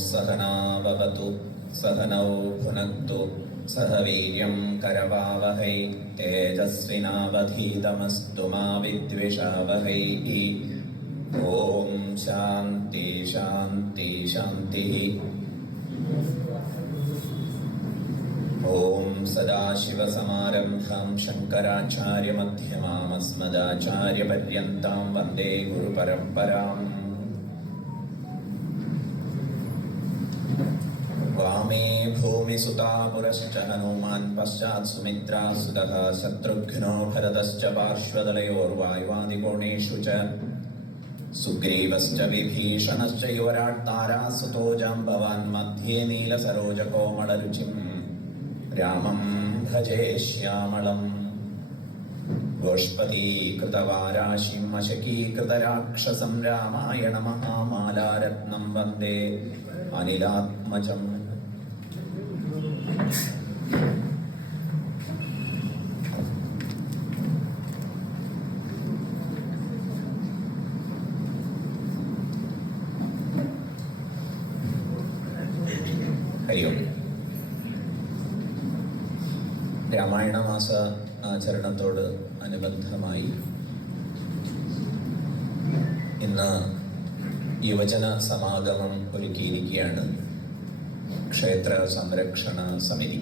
सहनाववतु सहनौ भुनक्तु सह वीर्यं करवावहै तेजस्विनावधीतमस्तु मा विद्विषावहै। ॐ शान्ति शान्ति शान्तिः। ॐ सदाशिवसमारम्भां शङ्कराचार्यमध्यमाम् अस्मदाचार्यपर्यन्तां वन्दे गुरुपरम्पराम्। वामे भूमिसुता पुरश्च हनुमान् पश्चात् सुमित्रा सुतः शत्रुघ्नो भरतश्च पार्श्वदलयोर्वायुवादिकोणेषु च सुग्रीवश्च विभीषणश्च युवराट् तारासुतो जाम्बवान् मध्ये नीलसरोजकोमलरुचिं रामं भजे श्यामलम्। गोष्पदीकृतवाराशिं अशकीकृतराक्षसं रामायण महामालारत्नं वन्दे अनिलात्मजम्। ഹരി ഓം. രാമായണ മാസ ആചരണത്തോട് അനുബന്ധമായി ഇന്ന് യുവജന സമാഗമം ഒരുക്കിയിരിക്കുകയാണ് ക്ഷേത്ര സംരക്ഷണ സമിതി.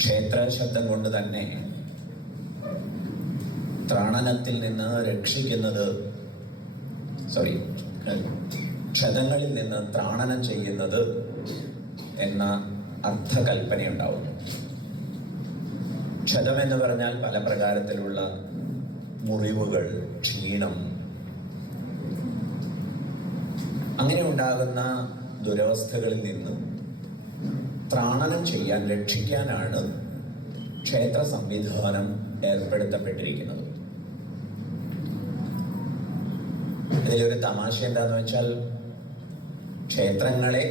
ക്ഷേത്ര ശബ്ദം കൊണ്ട് തന്നെ ത്രാണനത്തിൽ നിന്ന് രക്ഷിക്കുന്നത്, ക്ഷതങ്ങളിൽ നിന്ന് ത്രാണനം ചെയ്യുന്നത് എന്ന അർത്ഥകൽപ്പനയുണ്ടാവുന്നു. ക്ഷതം എന്ന് പറഞ്ഞാൽ പല പ്രകാരത്തിലുള്ള മുറിവുകൾ, ക്ഷീണം, അങ്ങനെ ഉണ്ടാകുന്ന ദുരവസ്ഥകളിൽ നിന്ന് ത്രാണനം ചെയ്യാൻ, രക്ഷിക്കാനാണ് ക്ഷേത്ര സംവിധാനം ഏർപ്പെടുത്തപ്പെട്ടിരിക്കുന്നത്. ഇതിലൊരു തമാശ എന്താന്ന് വെച്ചാൽ, ക്ഷേത്രങ്ങളെ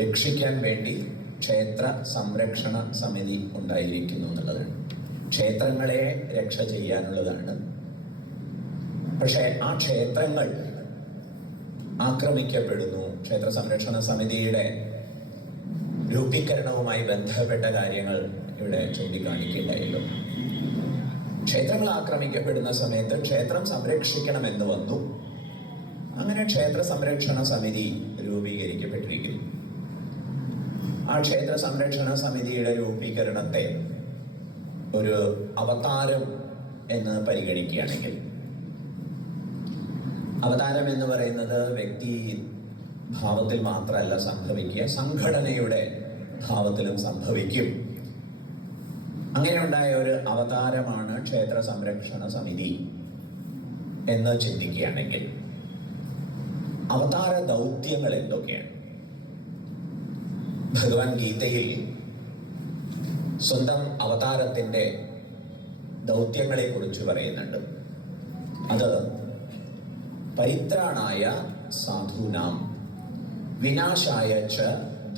രക്ഷിക്കാൻ വേണ്ടി ക്ഷേത്ര സംരക്ഷണ സമിതി ഉണ്ടായിരിക്കുന്നു എന്നുള്ളതാണ്. ക്ഷേത്രങ്ങളെ രക്ഷ ചെയ്യാനുള്ളതാണ്. പക്ഷെ ആ ക്ഷേത്രങ്ങൾ ആക്രമിക്കപ്പെടുന്നു. ക്ഷേത്ര സംരക്ഷണ സമിതിയുടെ രൂപീകരണവുമായി ബന്ധപ്പെട്ട കാര്യങ്ങൾ ഇവിടെ ചൂണ്ടിക്കാണിക്കുകയുണ്ടായല്ലോ. ക്ഷേത്രങ്ങൾ ആക്രമിക്കപ്പെടുന്ന സമയത്ത് ക്ഷേത്രം സംരക്ഷിക്കണമെന്ന് വന്നു. അങ്ങനെ ക്ഷേത്ര സംരക്ഷണ സമിതി രൂപീകരിക്കപ്പെട്ടിരിക്കുന്നു. ആ ക്ഷേത്ര സംരക്ഷണ സമിതിയുടെ രൂപീകരണത്തെ ഒരു അവതാരം എന്ന് പരിഗണിക്കുകയാണെങ്കിൽ, അവതാരം എന്ന് പറയുന്നത് വ്യക്തി ഭാവത്തിൽ മാത്രമല്ല സംഭവിക്കുക, സംഘടനയുടെ ഭാവത്തിലും സംഭവിക്കും. അങ്ങനെ ഉണ്ടായ ഒരു അവതാരമാണ് ക്ഷേത്ര സംരക്ഷണ സമിതി എന്ന് ചിന്തിക്കുകയാണെങ്കിൽ, അവതാര ദൗത്യങ്ങൾ എന്തൊക്കെയാണ്? ഭഗവാൻ ഗീതയിൽ സ്വന്തം അവതാരത്തിന്റെ ദൗത്യങ്ങളെ കുറിച്ച് പറയുന്നുണ്ട്. അത് പരിത്രാണായ സാധൂനാം വിനാശായ ച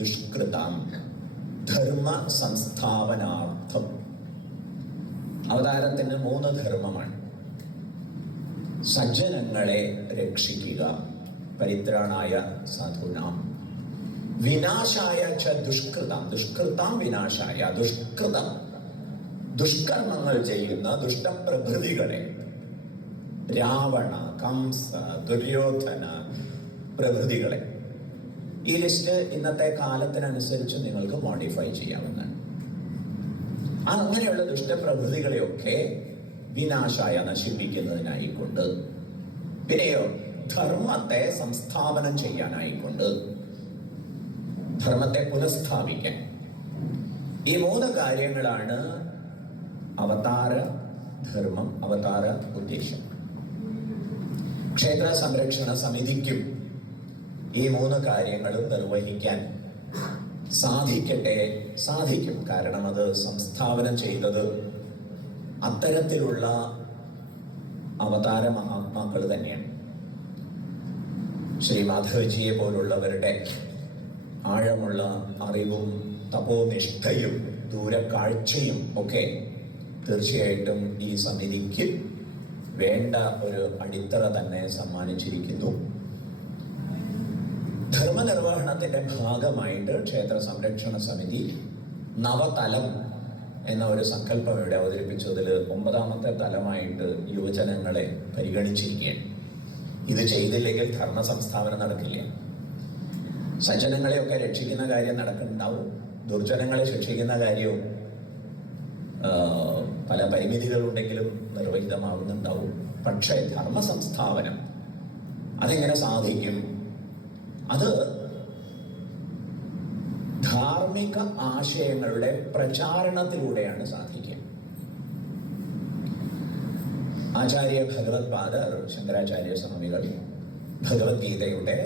ദുഷ്കൃതാം ധർമ്മ സംസ്ഥാപനാർത്ഥം. അവതാരത്തിന് 3 ധർമ്മമാണ്. സജ്ജനങ്ങളെ രക്ഷിക്കുക, പരിത്രാണായ സാധൂനാം, വിനാശായ ച ദുഷ്കൃതം, ദുഷ്കൃതാം വിനാശായ, ദുഷ്കൃതം ദുഷ്കർമ്മങ്ങൾ ചെയ്യുന്ന ദുഷ്ടപ്രഭൃതികളെ, രാവണ, കംസ, ദുര്യോധന പ്രഭൃതികളെ. ഈ ലിസ്റ്റ് ഇന്നത്തെ കാലത്തിനനുസരിച്ച് നിങ്ങൾക്ക് മോഡിഫൈ ചെയ്യാവുന്നതാണ്. അങ്ങനെയുള്ള ദുഷ്ടപ്രഭൃതികളെയൊക്കെ വിനാശായ, നശിപ്പിക്കുന്നതിനായിക്കൊണ്ട്, പിന്നെയോ ധർമ്മത്തെ സംസ്ഥാപനം ചെയ്യാനായിക്കൊണ്ട്, ധർമ്മത്തെ പുനഃസ്ഥാപിക്കാൻ. ഈ 3 കാര്യങ്ങളാണ് അവതാര ധർമ്മം, അവതാര ഉദ്ദേശം. ക്ഷേത്ര സംരക്ഷണ സമിതിക്കും ഈ 3 കാര്യങ്ങളും നിർവഹിക്കാൻ സാധിക്കും. കാരണം അത് സംസ്ഥാപനം ചെയ്തത് അത്തരത്തിലുള്ള അവതാര മഹാത്മാക്കൾ തന്നെയാണ്. ശ്രീ മാധവജിയെ പോലുള്ളവരുടെ ആഴമുള്ള അറിവും തപോനിഷ്ഠയും ദൂരക്കാഴ്ചയും ഒക്കെ തീർച്ചയായിട്ടും ഈ സമിതിക്ക് വേണ്ട ഒരു അടിത്തറ തന്നെ സമ്മാനിച്ചിരിക്കുന്നു. ധർമ്മനിർവഹണത്തിന്റെ ഭാഗമായിട്ട് ക്ഷേത്ര സംരക്ഷണ സമിതി നവതലം എന്ന ഒരു സങ്കല്പം ഇവിടെ അവതരിപ്പിച്ചതിൽ 9ാമത്തെ തലമായിട്ട് യുവജനങ്ങളെ പരിഗണിച്ചിരിക്കുകയാണ്. ഇത് ചെയ്തില്ലെങ്കിൽ ധർമ്മ സംസ്ഥാപനം നടക്കില്ല. സജ്ജനങ്ങളെയൊക്കെ രക്ഷിക്കുന്ന കാര്യം നടക്കുന്നുണ്ടാവും, ദുർജനങ്ങളെ ശിക്ഷിക്കുന്ന കാര്യവും പല പരിമിതികളുണ്ടെങ്കിലും നിർവഹിതമാവുന്നുണ്ടാവും. പക്ഷേ ധർമ്മ സംസ്ഥാപനം അതെങ്ങനെ സാധിക്കും? അത് ധാർമ്മിക ആശയങ്ങളുടെ പ്രചാരണത്തിലൂടെയാണ് സാധിക്കുക. ആചാര്യ ഭഗവത് പാദർ ശങ്കരാചാര്യ സ്വാമികൾ ഭഗവത്ഗീതയുടെ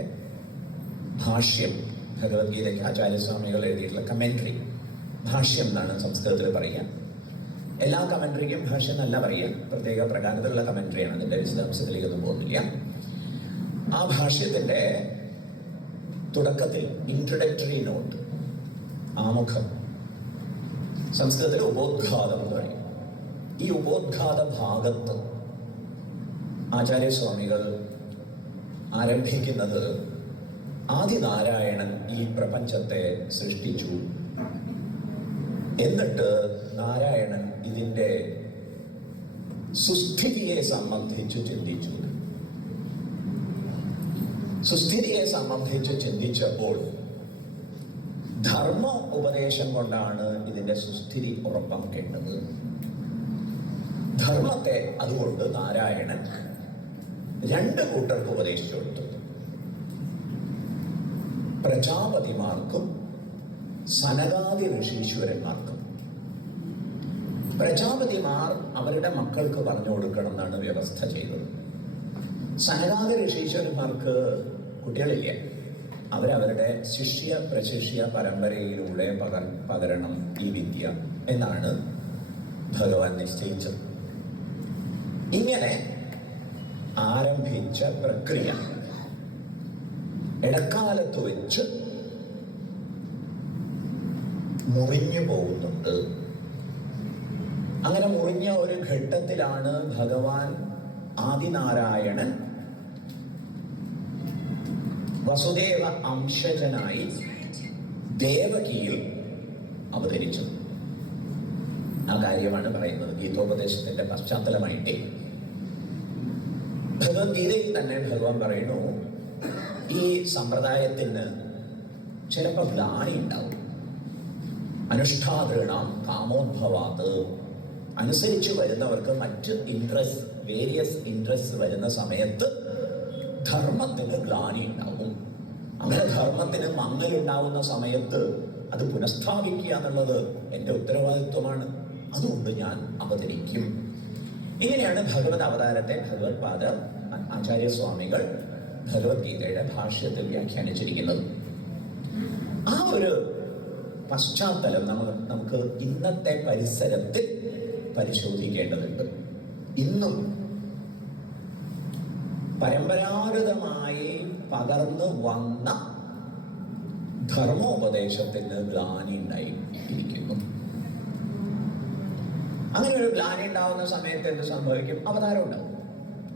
ഭാഷ്യം, ഭഗവത്ഗീതയ്ക്ക് ആചാര്യസ്വാമികൾ എഴുതിയിട്ടുള്ള കമന്ററി, ഭാഷ്യം എന്നാണ് സംസ്കൃതത്തിൽ പറയുക. എല്ലാ കമന്ററിക്കും ഭാഷ്യം എന്നല്ല പറയുക, പ്രത്യേക പ്രകാരത്തിലുള്ള കമന്ററിയാണ്. അതിന്റെ വിശദാംശത്തിലേക്കൊന്നും പോകുന്നില്ല. ആ ഭാഷ്യത്തിന്റെ തുടക്കത്തിൽ ഇൻട്രൊഡക്ടറി നോട്ട്, ആമുഖം, സംസ്കൃതത്തിൽ ഉപോദ്ഘാതം എന്ന് പറയും. ഈ ഉപോദ്ഘാത ഭാഗത്ത് ആചാര്യസ്വാമികൾ ആരംഭിക്കുന്നത് ആദിനാരായണൻ ഈ പ്രപഞ്ചത്തെ സൃഷ്ടിച്ചു, എന്നിട്ട് നാരായണൻ ഇതിൻ്റെ സുസ്ഥിതിയെ സംബന്ധിച്ച് ചിന്തിച്ചു. സുസ്ഥിതിയെ സംബന്ധിച്ച് ചിന്തിച്ചപ്പോൾ ധർമ്മ ഉപദേശം കൊണ്ടാണ് ഇതിന്റെ സുസ്ഥിതി ഉറപ്പാക്കേണ്ടത്. ധർമ്മത്തെ അതുകൊണ്ട് നാരായണൻ 2 കൂട്ടർക്ക് ഉപദേശിച്ചു കൊടുത്തു. പ്രജാപതിമാർക്കും സനകാദി ഋഷീശ്വരന്മാർക്കും. പ്രജാപതിമാർ അവരുടെ മക്കൾക്ക് പറഞ്ഞു കൊടുക്കണം എന്നാണ് വ്യവസ്ഥ ചെയ്തത്. സനകാദി ഋഷീശ്വരന്മാർക്ക് കുട്ടികളില്ല, അവരവരുടെ ശിഷ്യ പ്രശിഷ്യ പരമ്പരയിലൂടെ പകരണം ഈ വിദ്യ എന്നാണ് ഭഗവാൻ നിശ്ചയിച്ചത്. ഇങ്ങനെ ആരംഭിച്ച പ്രക്രിയ ഇടക്കാലത്ത് വെച്ച് മുറിഞ്ഞു പോകുന്നുണ്ട്. അങ്ങനെ മുറിഞ്ഞ ഒരു ഘട്ടത്തിലാണ് ഭഗവാൻ ആദിനാരായണൻ വസുദേവ അംശജനായി ദേവകിയിൽ അവതരിച്ചു. ആ കാര്യമാണ് പറയുന്നത് ഗീതോപദേശത്തിന്റെ പശ്ചാത്തലമായിട്ട്. ഭഗവത്ഗീതയിൽ തന്നെ ഭഗവാൻ പറയുന്നു, ഈ സമ്പ്രദായത്തിന് ചിലപ്പോൾ ഗ്ലാനി ഉണ്ടാവും. അനുഷ്ഠാതൃണാം കാമോദ്ഭവാത്, അനുസരിച്ച് വരുന്നവർക്ക് മറ്റ് ഇൻട്രസ്റ്റ്, വേരിയസ് ഇൻട്രസ്റ്റ് വരുന്ന സമയത്ത് ധർമ്മത്തിന് ഗ്ലാനി ഉണ്ടാവും. അങ്ങനെ ധർമ്മത്തിന് മങ്ങലുണ്ടാവുന്ന സമയത്ത് അത് പുനഃസ്ഥാപിക്കുക എന്നുള്ളത് എൻ്റെ ഉത്തരവാദിത്വമാണ്. അതുകൊണ്ട് ഞാൻ അവതരിക്കും. ഇങ്ങനെയാണ് ഭഗവത് അവതാരത്തെ ഭഗവത് പാദർ ആചാര്യസ്വാമികൾ ഭഗവത്ഗീതയുടെ ഭാഷ്യത്തിൽ വ്യാഖ്യാനിച്ചിരിക്കുന്നത്. ആ ഒരു പശ്ചാത്തലം നമുക്ക് ഇന്നത്തെ പരിസരത്തിൽ പരിശോധിക്കേണ്ടതുണ്ട്. ഇന്നും പരമ്പരാഗതമായി പകർന്നു വന്ന ധർമ്മോപദേശത്തിന് ഗ്ലാനി ഉണ്ടായിരിക്കുന്നു. അങ്ങനെ ഒരു ഗ്ലാനി ഉണ്ടാവുന്ന സമയത്ത് എന്ത് സംഭവിക്കും? അവതാരം ഉണ്ടാവും.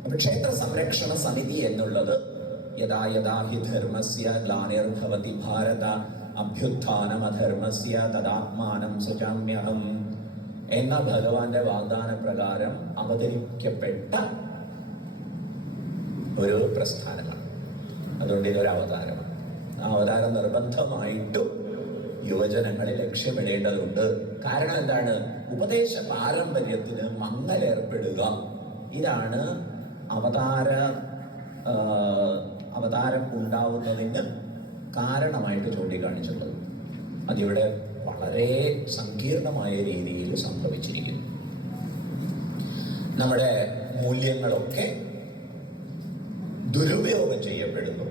അപ്പൊ ക്ഷേത്ര സംരക്ഷണ സമിതി എന്നുള്ളത് യഥാ യഥാ ഹി ധർമ്മസ്യ ഗ്ലാനിർഭവതി ഭാരത അഭ്യുത്ഥാനം അധർമ്മസ്യ തദാത്മാനം സൃജാമ്യഹം എന്ന ഭഗവാന്റെ വാഗ്ദാന പ്രകാരം അവതരിക്കപ്പെട്ട ഒരു പ്രസ്ഥാനമാണ്. അതുകൊണ്ട് ഇതൊരു അവതാരമാണ്. ആ അവതാരം നിർബന്ധമായിട്ടും യുവജനങ്ങളെ ലക്ഷ്യമിടേണ്ടതുണ്ട്. കാരണം എന്താണ്? ഉപദേശ പാരമ്പര്യത്തിന് മങ്ങലേർപ്പെടുക, ഇതാണ് അവതാരം ഉണ്ടാവുന്നതിന് കാരണമായിട്ട് ചൂണ്ടിക്കാണിച്ചിട്ടുള്ളത്. അതിവിടെ വളരെ സങ്കീർണമായ രീതിയിൽ സംഭവിച്ചിരിക്കുന്നു. നമ്മുടെ മൂല്യങ്ങളൊക്കെ ദുരുപയോഗം ചെയ്യപ്പെടുന്നു,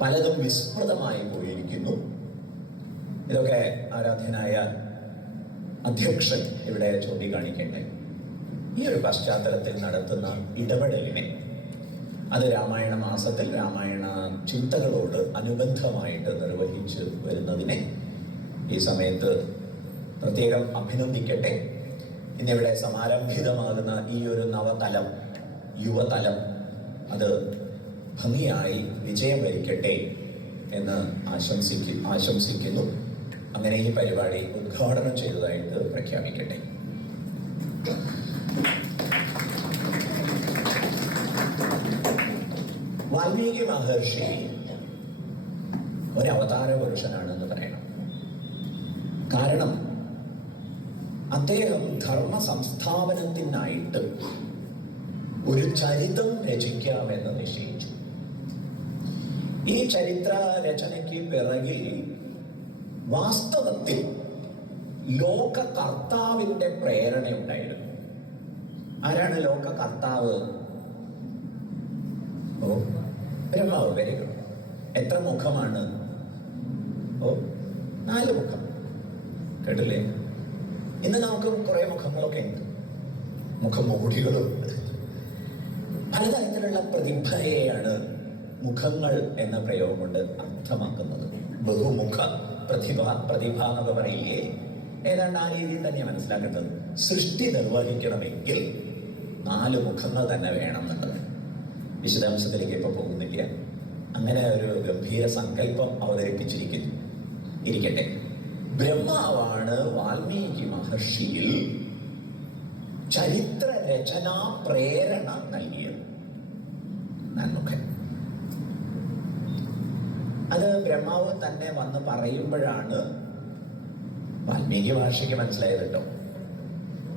പലതും വിസ്മൃതമായി പോയിരിക്കുന്നു. ഇതൊക്കെ ആരാധ്യനായ അധ്യക്ഷൻ ഇവിടെ ചൂണ്ടിക്കാണിക്കട്ടെ. ഈ ഒരു പശ്ചാത്തലത്തിൽ നടത്തുന്ന ഇടപെടലിനെ, അത് രാമായണ മാസത്തിൽ രാമായണ ചിന്തകളോട് അനുബന്ധമായിട്ട് നിർവഹിച്ച് വരുന്നതിനെ ഈ സമയത്ത് പ്രത്യേകം അഭിനന്ദിക്കട്ടെ. ഇന്നിവിടെ സമാരംഭിതമാകുന്ന ഈ ഒരു യുവതലം അത് ഭംഗിയായി വിജയം വരിക്കട്ടെ എന്ന് ആശംസിക്കുന്നു. അങ്ങനെ ഈ പരിപാടി ഉദ്ഘാടനം ചെയ്തതായിട്ട് പ്രഖ്യാപിക്കട്ടെ. വാൽമീകി മഹർഷി ഒരു അവതാര പുരുഷനാണെന്ന് പറയണം. കാരണം അദ്ദേഹം ധർമ്മ സംസ്ഥാപനത്തിനായിട്ട് ഒരു ചരിതം രചിക്കാമെന്ന് നിശ്ചയിച്ചു. ഈ ചരിത്ര രചനയ്ക്ക് പിറകിൽ വാസ്തവത്തിൽ ലോകകർത്താവിന്റെ പ്രേരണയുണ്ടായിരുന്നു. ആരാണ് ലോകകർത്താവ്? ഓ, ബ്രഹ്മാവ്. Very good. എത്ര മുഖമാണ്? ഓ, 4 മുഖം. കേട്ടില്ലേ? ഇന്ന് നമുക്ക് കുറെ മുഖങ്ങളൊക്കെ ഉണ്ട്, മുഖമൂടികളുണ്ട്. പലതരത്തിലുള്ള പ്രതിഭയെയാണ് മുഖങ്ങൾ എന്ന പ്രയോഗം കൊണ്ട് അർത്ഥമാക്കുന്നത്. ബഹുമുഖ പ്രതിഭ എന്നൊക്കെ പറയില്ലേ, ഏതാണ്ട് ആ രീതിയിൽ തന്നെയാണ് മനസ്സിലാക്കേണ്ടത്. സൃഷ്ടി നിർവഹിക്കണമെങ്കിൽ 4 മുഖങ്ങൾ തന്നെ വേണം എന്നുള്ളത്. വിശദാംശത്തിലേക്ക് ഇപ്പൊ പോകുന്നില്ല. അങ്ങനെ ഒരു ഗംഭീര സങ്കല്പം അവതരിപ്പിച്ചിരിക്കുന്നു. ഇരിക്കട്ടെ. ബ്രഹ്മാവാണ് വാൽമീകി മഹർഷിയിൽ ചരിത്ര രചനാ പ്രേരണ നൽകിയത്. നന്മുഖൻ. അത് ബ്രഹ്മാവ് തന്നെ വന്ന് പറയുമ്പോഴാണ് വാൽമീകി മഹർഷിക്ക് മനസ്സിലായത് കേട്ടോ.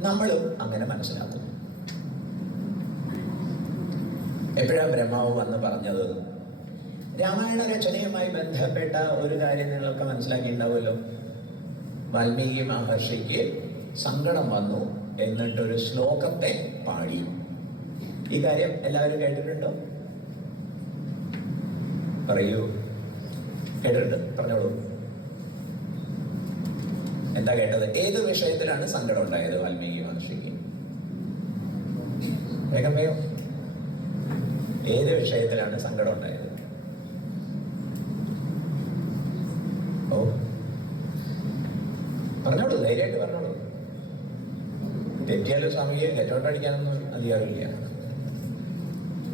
നമ്മളും അങ്ങനെ മനസ്സിലാക്കുന്നു. എപ്പോഴാണ് ബ്രഹ്മാവ് വന്ന് പറഞ്ഞത്? രാമായണ രചനയുമായി ബന്ധപ്പെട്ട ഒരു കാര്യം നിങ്ങളൊക്കെ മനസ്സിലാക്കിയിട്ടുണ്ടാവുമല്ലോ. വാൽമീകി മഹർഷിക്ക് സങ്കടം വന്നു, എന്നിട്ടൊരു ശ്ലോകത്തെ പാടി. ഈ കാര്യം എല്ലാവരും കേട്ടിട്ടുണ്ടോ? പറയൂ. കേട്ടിട്ടുണ്ട്? പറഞ്ഞോളൂ. എന്താ കേട്ടത്? ഏത് വിഷയത്തിലാണ് സങ്കടം ഉണ്ടായത് വാൽമീകി മഹർഷിക്ക്? വേഗം വേഗം. ഏത് വിഷയത്തിലാണ് സങ്കടം ഉണ്ടായത്? ഓ, പറഞ്ഞോളൂ, ധൈര്യമായിട്ട് പറഞ്ഞോളൂ. തെറ്റിയാലും സ്വാമിയെ തെറ്റോട്ടടിക്കാനൊന്നും അധികാരമില്ല.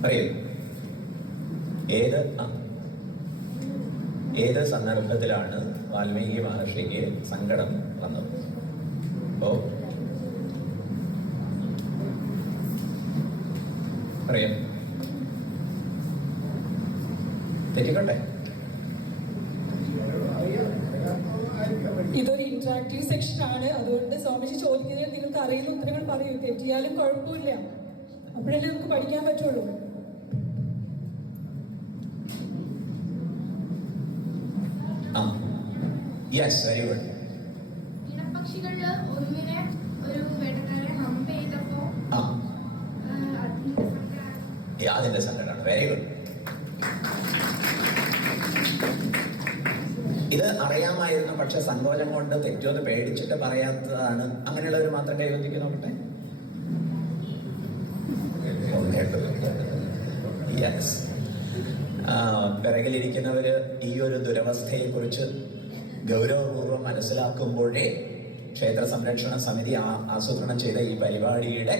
പറയൂ. ഏത് സന്ദർഭത്തിലാണ് വാൽമീകി മഹർഷിക്ക് സങ്കടം വന്നത്? ഓ, പറയാം. തെറ്റിക്കോട്ടെ. ഇതൊരു ഇന്ററാക്റ്റീവ് സെക്ഷൻ ആണ്. അതുകൊണ്ട് സ്വാമിജി ചോദിക്കുന്നതിൽ നിങ്ങൾക്ക് അറിയുന്ന ഉത്തരങ്ങൾ പറയൂ. തെറ്റിയാലും കുഴപ്പമില്ല. അപ്പോഴല്ലേ നമുക്ക് പഠിക്കാൻ പറ്റുള്ളൂ. Yes, very good. ഇണപക്ഷികളില് ഒന്നിനെ ഒരു വേട്ടക്കാരൻ ഹംപ് ചെയ്തപ്പോ അതിന്റെ സങ്കടമാണ്. Very good. ഇത് അറിയാമായിരുന്നു, പക്ഷെ സങ്കോചം കൊണ്ട് തെറ്റോന്ന് പേടിച്ചിട്ട് പറയാത്തതാണ്. അങ്ങനെയുള്ളവർ മാത്രം കൈവന്നിക്ക് നോക്കട്ടെ. യെസ്. പിറകിലിരിക്കുന്നവര് ഈ ഒരു ദുരവസ്ഥയെ കുറിച്ച് ഗൗരവപൂർവ്വം മനസ്സിലാക്കുമ്പോഴേ ക്ഷേത്ര സംരക്ഷണ സമിതി ആസൂത്രണം ചെയ്ത ഈ പരിപാടിയുടെ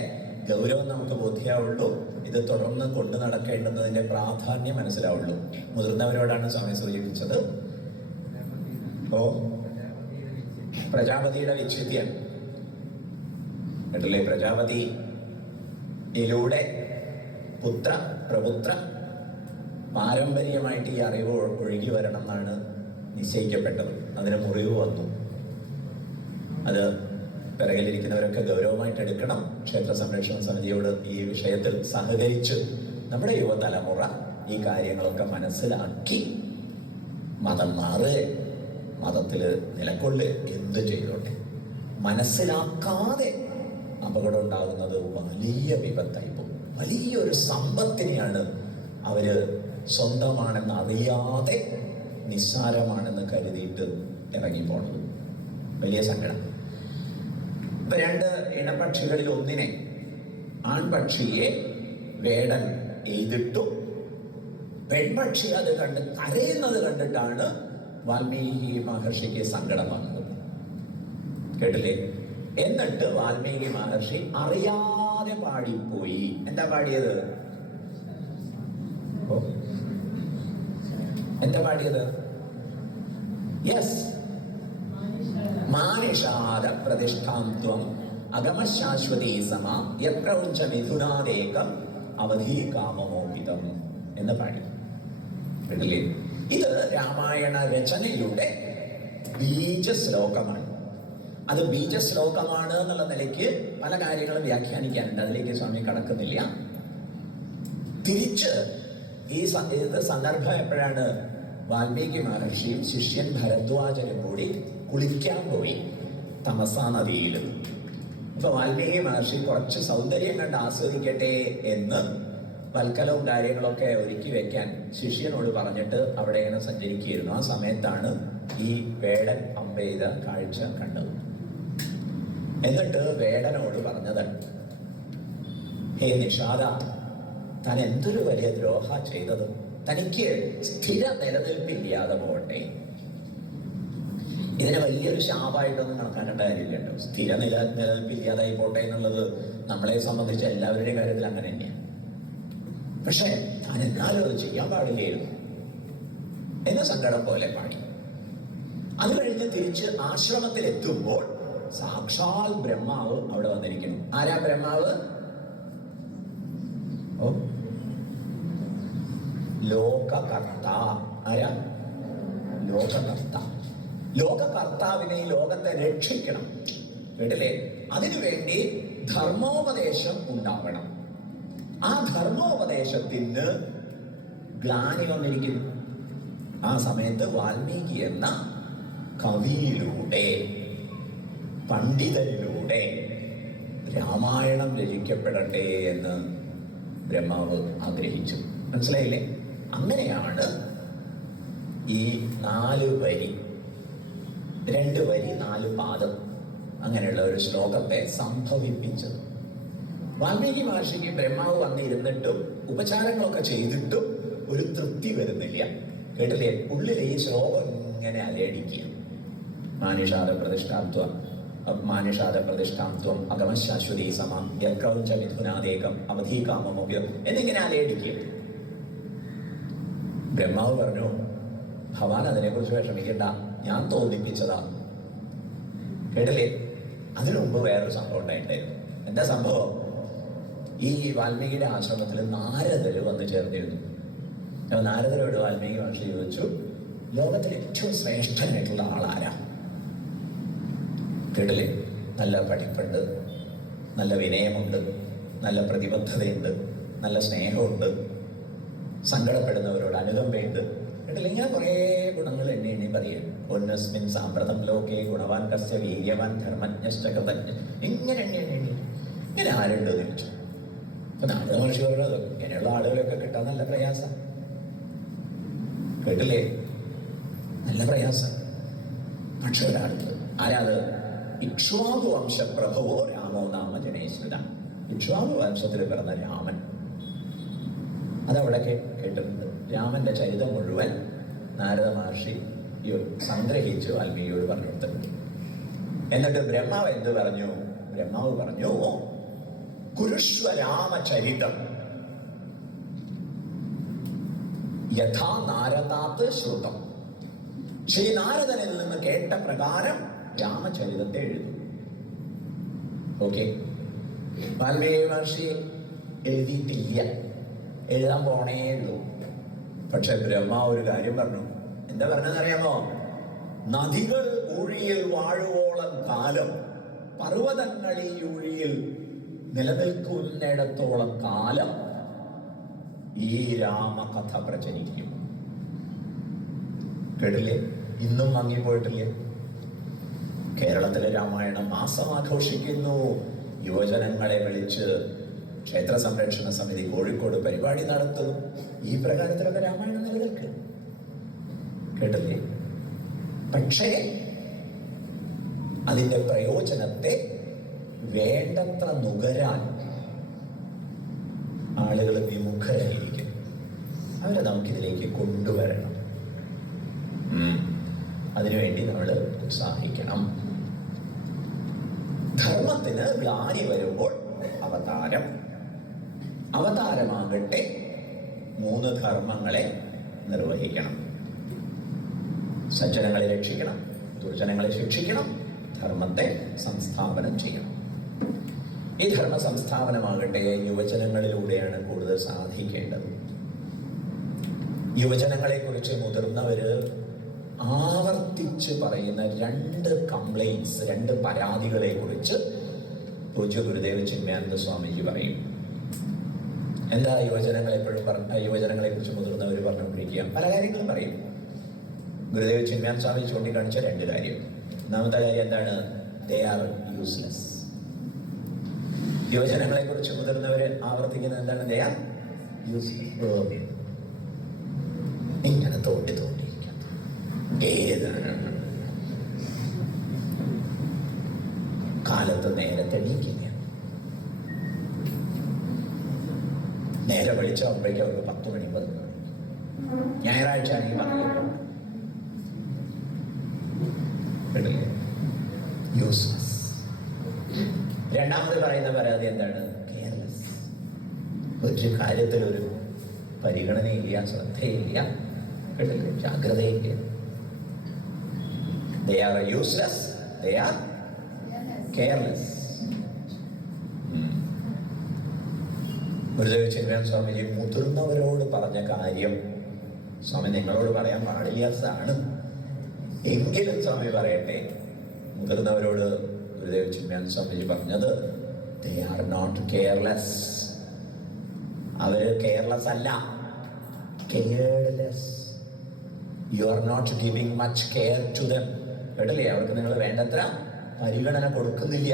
ഗൗരവം നമുക്ക് ബോധ്യമാവുള്ളൂ. ഇത് തുടർന്ന് കൊണ്ടു നടക്കേണ്ടുന്നതിന്റെ പ്രാധാന്യം മനസ്സിലാവുള്ളൂ. മുതിർന്നവരോടാണ് സ്വാമി സൂചിപ്പിച്ചത്. ഓ, പ്രജാപതിയുടെ വിച്ഛിദ്യം കേട്ടില്ലേ? പ്രജാപതിയിലൂടെ പുത്ര പ്രപുത്ര പാരമ്പര്യമായിട്ട് ഈ അറിവ് ഒഴുകി വരണം എന്നാണ് നിശ്ചയിക്കപ്പെട്ടത്. അതിന് മുറിവ് വന്നു. അത് പിറകിലിരിക്കുന്നവരൊക്കെ ഗൗരവമായിട്ട് എടുക്കണം. ക്ഷേത്ര സംരക്ഷണ സമിതിയോട് ഈ വിഷയത്തിൽ സഹകരിച്ച് നമ്മുടെ യുവതലമുറ ഈ കാര്യങ്ങളൊക്കെ മനസ്സിലാക്കി മതം മാറ്, മതത്തില് നിലക്കൊള്ള്, എന്ത് ചെയ്തോട്ടെ. മനസ്സിലാക്കാതെ അപകടം ഉണ്ടാകുന്നത് വലിയ വിപത്തായി പോകും. വലിയൊരു സമ്പത്തിനെയാണ് അവര് സ്വന്തമാണെന്ന് അറിയാതെ നിസ്സാരമാണെന്ന് കരുതിയിട്ട് ഇറങ്ങിപ്പോണത്. വലിയ സങ്കടം. ഇപ്പൊ 2 ഇണപക്ഷികളിൽ ഒന്നിനെ, ആൺപക്ഷിയെ വേടൻ എയ്തിട്ടു. പെൺപക്ഷി അത് കണ്ട് കരയുന്നത് കണ്ടിട്ടാണ് വാൽമീകി മഹർഷിക്ക് സങ്കടം വന്നത്. കേട്ടില്ലേ? എന്നിട്ട് വാൽമീകി മഹർഷി അറിയാതെ പാടിപ്പോയി. എന്താ പാടിയത്? എന്താ പാടിയത്? യെസ്, മാനിഷാദ പ്രതിഷ്ഠാത്വം അഗമശാശ്വതീ സമ യത്രൗഞ്ച മിഥുനാദേകം അവധി കാമമോഹിതം എന്ന് പാടി. കേട്ടില്ലേ? ഇത് രാമായണ രചനയുടെ ബീജശ്ലോകമാണ്. അത് ബീജശ്ലോകമാണ് എന്നുള്ള നിലയ്ക്ക് പല കാര്യങ്ങളും വ്യാഖ്യാനിക്കാനുണ്ട്, അതിലേക്ക് സ്വാമി കടക്കുന്നില്ല. തിരിച്ച് ഇത് സന്ദർഭം എപ്പോഴാണ്? വാൽമീകി മഹർഷിയും ശിഷ്യൻ ഭരദ്വാജനും കൂടി കുളിക്കാൻ പോയി തമസാ നദിയിൽ. അപ്പൊ വാൽമീകി മഹർഷി കുറച്ച് സൗന്ദര്യം കണ്ട് ആസ്വദിക്കട്ടെ എന്ന് വൽക്കലവും കാര്യങ്ങളൊക്കെ ഒരുക്കി വെക്കാൻ ശിഷ്യനോട് പറഞ്ഞിട്ട് അവിടെ ഇങ്ങനെ സഞ്ചരിക്കുകയായിരുന്നു. ആ സമയത്താണ് ഈ വേടൻ അമ്പ ചെയ്ത കാഴ്ച കണ്ടത്. എന്നിട്ട് വേടനോട് പറഞ്ഞത്, ഹേ നിഷാദ, താൻ എന്തൊരു വലിയ ദ്രോഹ ചെയ്തത്. തനിക്ക് സ്ഥിര നിലനിൽപ്പില്ലാതെ പോകട്ടെ. ഇതിനെ വലിയൊരു ശാപമായിട്ടൊന്നും കണക്കാക്കേണ്ട കാര്യമില്ല കേട്ടോ. സ്ഥിര നിലനിൽപ്പില്ലാതായി പോട്ടെ എന്നുള്ളത് നമ്മളെ സംബന്ധിച്ച് എല്ലാവരുടെയും കാര്യത്തിൽ അങ്ങനെ തന്നെയാണ്. പക്ഷെ താൻ എന്നാലും അത് ചെയ്യാൻ പാടില്ലായിരുന്നു എന്ന് സങ്കടം പോലെ പാടി. അത് കഴിഞ്ഞ് തിരിച്ച് ആശ്രമത്തിലെത്തുമ്പോൾ സാക്ഷാൽ ബ്രഹ്മാവ് അവിടെ വന്നിരിക്കുന്നു. ആരാ ബ്രഹ്മാവ്? ഓ, ലോകകർത്ത. ആരാ? ലോകകർത്ത. ലോകകർത്താവിനെ, ലോകത്തെ രക്ഷിക്കണം. കേട്ടില്ലേ? അതിനുവേണ്ടി ധർമ്മോപദേശം ഉണ്ടാവണം. ആ ധർമ്മോപദേശത്തിന് ഗ്ലാനി വന്നിരിക്കുന്നു. ആ സമയത്ത് വാൽമീകി എന്ന കവിയിലൂടെ, പണ്ഡിതനിലൂടെ രാമായണം രചിക്കപ്പെടട്ടെ എന്ന് ബ്രഹ്മാവ് ആഗ്രഹിച്ചു. മനസ്സിലായില്ലേ? അങ്ങനെയാണ് ഈ 4 വരി, 2 വരി 4 പാദം അങ്ങനെയുള്ള ഒരു ശ്ലോകത്തെ സംഭവിപ്പിച്ചത്. വാൽമീകി മഹർഷിക്ക് ബ്രഹ്മാവ് വന്നിരുന്നിട്ടും ഉപചാരങ്ങളൊക്കെ ചെയ്തിട്ടും ഒരു തൃപ്തി വരുന്നില്ല. കേട്ടില്ലേ? ഉള്ളിൽ ഈ ശ്ലോകം ഇങ്ങനെ അലയടിക്കുക. മാനിഷാദ പ്രതിഷ്ഠാത്വം അഗമശാശ്വതീ സമ യക്രൗഞ്ച മിഥുനാദേകം അവധി കാമമോഹ്യം എന്നിങ്ങനെ അലയടിക്കുക. ബ്രഹ്മാവ് പറഞ്ഞു, ഭഗവാൻ അതിനെക്കുറിച്ച് വിഷമിക്കണ്ട, ഞാൻ തോന്നിപ്പിച്ചതാണ്. കേട്ടില്ലേ? അതിനു മുമ്പ് വേറൊരു സംഭവം ഉണ്ടായിട്ടായിരുന്നു. എന്താ സംഭവം? ഈ വാൽമീകിയുടെ ആശ്രമത്തിൽ നാരദര് വന്ന് ചേർന്നിരുന്നു. അപ്പൊ നാരദരോട് വാൽമീകി മഹർഷി ചോദിച്ചു, ലോകത്തിൽ ഏറ്റവും ശ്രേഷ്ഠനായിട്ടുള്ള ആളാരാ? കേട്ടില്ലേ? നല്ല പഠിപ്പുണ്ട്, നല്ല വിനയമുണ്ട്, നല്ല പ്രതിബദ്ധതയുണ്ട്, നല്ല സ്നേഹമുണ്ട്, സങ്കടപ്പെടുന്നവരോട് അനുകമ്പയുണ്ട്. കേട്ടില്ലേ? ഇങ്ങനെ കുറേ ഗുണങ്ങൾ എണ്ണി പറയാം. ഒന്നസ്മിൻ സാമ്പ്രതം ലോകേ ഗുണവാൻ കസ്യ വീര്യവാൻ ധർമ്മജ്ഞശ്ച കൃതജ്ഞ. ഇങ്ങനെ എണ്ണി ഇങ്ങനെ ആരുണ്ട് എന്ന് ചോദിച്ചു. അപ്പൊ നാരദ മഹർഷി പറയുന്നത്, ഇങ്ങനെയുള്ള ആളുകളൊക്കെ കിട്ടാൻ നല്ല പ്രയാസം. കേട്ടില്ലേ? നല്ല പ്രയാസം. പക്ഷെ ഒരാൾക്ക്, ആരാത്? ഇക്ഷ്വാകു വംശപ്രഭവോ രാമോ നാമ ജനേശ്വര. ഇക്ഷ്വാകു വംശത്തിൽ പിറന്ന രാമൻ. അതവിടെ കേട്ടിട്ടുണ്ട്. രാമന്റെ ചരിതം മുഴുവൻ നാരദ മഹർഷി സംഗ്രഹിച്ചു വാൽമീകിയോട് പറഞ്ഞു കൊടുത്തിട്ടുണ്ട്. എന്നിട്ട് ബ്രഹ്മാവ് എന്ത് പറഞ്ഞു? ബ്രഹ്മാവ് പറഞ്ഞു, കുരുഷ്വ രാമചരിതം യഥാ നാരദാത് ശ്രുതം. ശ്രീ നാരദനിൽ നിന്ന് കേട്ട പ്രകാരം രാമചരിതത്തെ എഴുതും. ഓക്കെ, വാൽമീകി മഹർഷി എഴുതിയിട്ടില്ല, എഴുതാൻ പോണേ ഉള്ളൂ. പക്ഷെ ബ്രഹ്മാവ് ഒരു കാര്യം പറഞ്ഞു. എന്താ പറഞ്ഞതെന്നറിയാമോ? നദികൾ ഊഴിയിൽ വാഴുവോളം കാലം, പർവ്വതങ്ങൾ ഈ ഊഴിയിൽ നിലനിൽക്കുന്നിടത്തോളം കാലം ഈ രാമകഥ പ്രചരിക്കും. കേട്ടില്ലേ? ഇന്നും മങ്ങിപ്പോയിട്ടില്ലേ? കേരളത്തിലെ രാമായണം മാസം ആഘോഷിക്കുന്നു. യുവജനങ്ങളെ വിളിച്ച് ക്ഷേത്ര സംരക്ഷണ സമിതി കോഴിക്കോട് പരിപാടി നടത്തും. ഈ പ്രകാരത്തിലൊക്കെ രാമായണം നിലനിൽക്കും. കേട്ടില്ലേ? പക്ഷേ അതിന്റെ പ്രയോജനത്തെ വേണ്ടത്ര നുകരാൻ ആളുകൾ വിമുഖരായിരിക്കും. അവരെ നമുക്കിതിലേക്ക് കൊണ്ടുവരണം. അതിനുവേണ്ടി നമ്മൾ ഉത്സാഹിക്കണം. ധർമ്മത്തിന് ഗ്ലാനി വരുമ്പോൾ അവതാരമാകട്ടെ 3 ധർമ്മങ്ങളെ നിർവഹിക്കണം. സജ്ജനങ്ങളെ രക്ഷിക്കണം, ദുർജനങ്ങളെ ശിക്ഷിക്കണം, ധർമ്മത്തെ സംസ്ഥാപനം ചെയ്യണം. ഈ ധർമ്മ സംസ്ഥാപനമാകട്ടെ യുവജനങ്ങളിലൂടെയാണ് കൂടുതൽ സാധിക്കേണ്ടത്. യുവജനങ്ങളെ കുറിച്ച് മുതിർന്നവര് ആവർത്തിച്ച് പറയുന്ന 2 കംപ്ലൈൻറ്റ്സ്, 2 പരാതികളെ കുറിച്ച് പൂജ്യ ഗുരുദേവ് ചിന്മയാനന്ദ സ്വാമിജി പറയും. എന്താ യുവജനങ്ങളെ കുറിച്ച് മുതിർന്നവർ പറഞ്ഞുകൊണ്ടിരിക്കുക? പല കാര്യങ്ങളും പറയും. ഗുരുദേവ് ചിന്മയാനന്ദ സ്വാമി ചൂണ്ടിക്കാണിച്ച 2 കാര്യം. ഒന്നാമത്തെ കാര്യം എന്താണ്? They are useless. യുവജനങ്ങളെ കുറിച്ച് മുതിർന്നവര് ആവർത്തിക്കുന്നത് എന്താണ്? They are useless. ഇങ്ങനെ തോണ്ടിയിരിക്കാം. ഏതാണ് കാലത്ത് നേരത്തെ എണീക്കില്ല, നേരെ വെളിച്ചാകുമ്പോഴേക്കും അവർക്ക് 10 മണി 11 മണി. ഞായറാഴ്ച ആണെങ്കിൽ പറഞ്ഞു യൂസ്ലെസ്. രണ്ടാമത് പറയുന്ന പരാതി എന്താണ്? കെയർലെസ്. ഒരു കാര്യത്തിലൊരു പരിഗണനയില്ല, ശ്രദ്ധയില്ല, കേട്ടില്ലേ, ജാഗ്രതയില്ല. They are useless, they are careless. Gurudev Chinmayananda Swamiji മുതിർന്നവരോട് പറഞ്ഞ കാര്യം സ്വാമി നിങ്ങളോട് പറയാൻ പാടില്ലാത്തതാണ്, എങ്കിലും സ്വാമി പറയട്ടെ. മുതിർന്നവരോട് ഗുരുദേവ് ചിന്മയാനന്ദ സ്വാമിജി പറഞ്ഞത് they are not careless. അവര് കെയർലെസ് അല്ല, careless. You are not giving much care to them. കേട്ടില്ലേ? അവർക്ക് നിങ്ങൾ വേണ്ടത്ര പരിഗണന കൊടുക്കുന്നില്ല.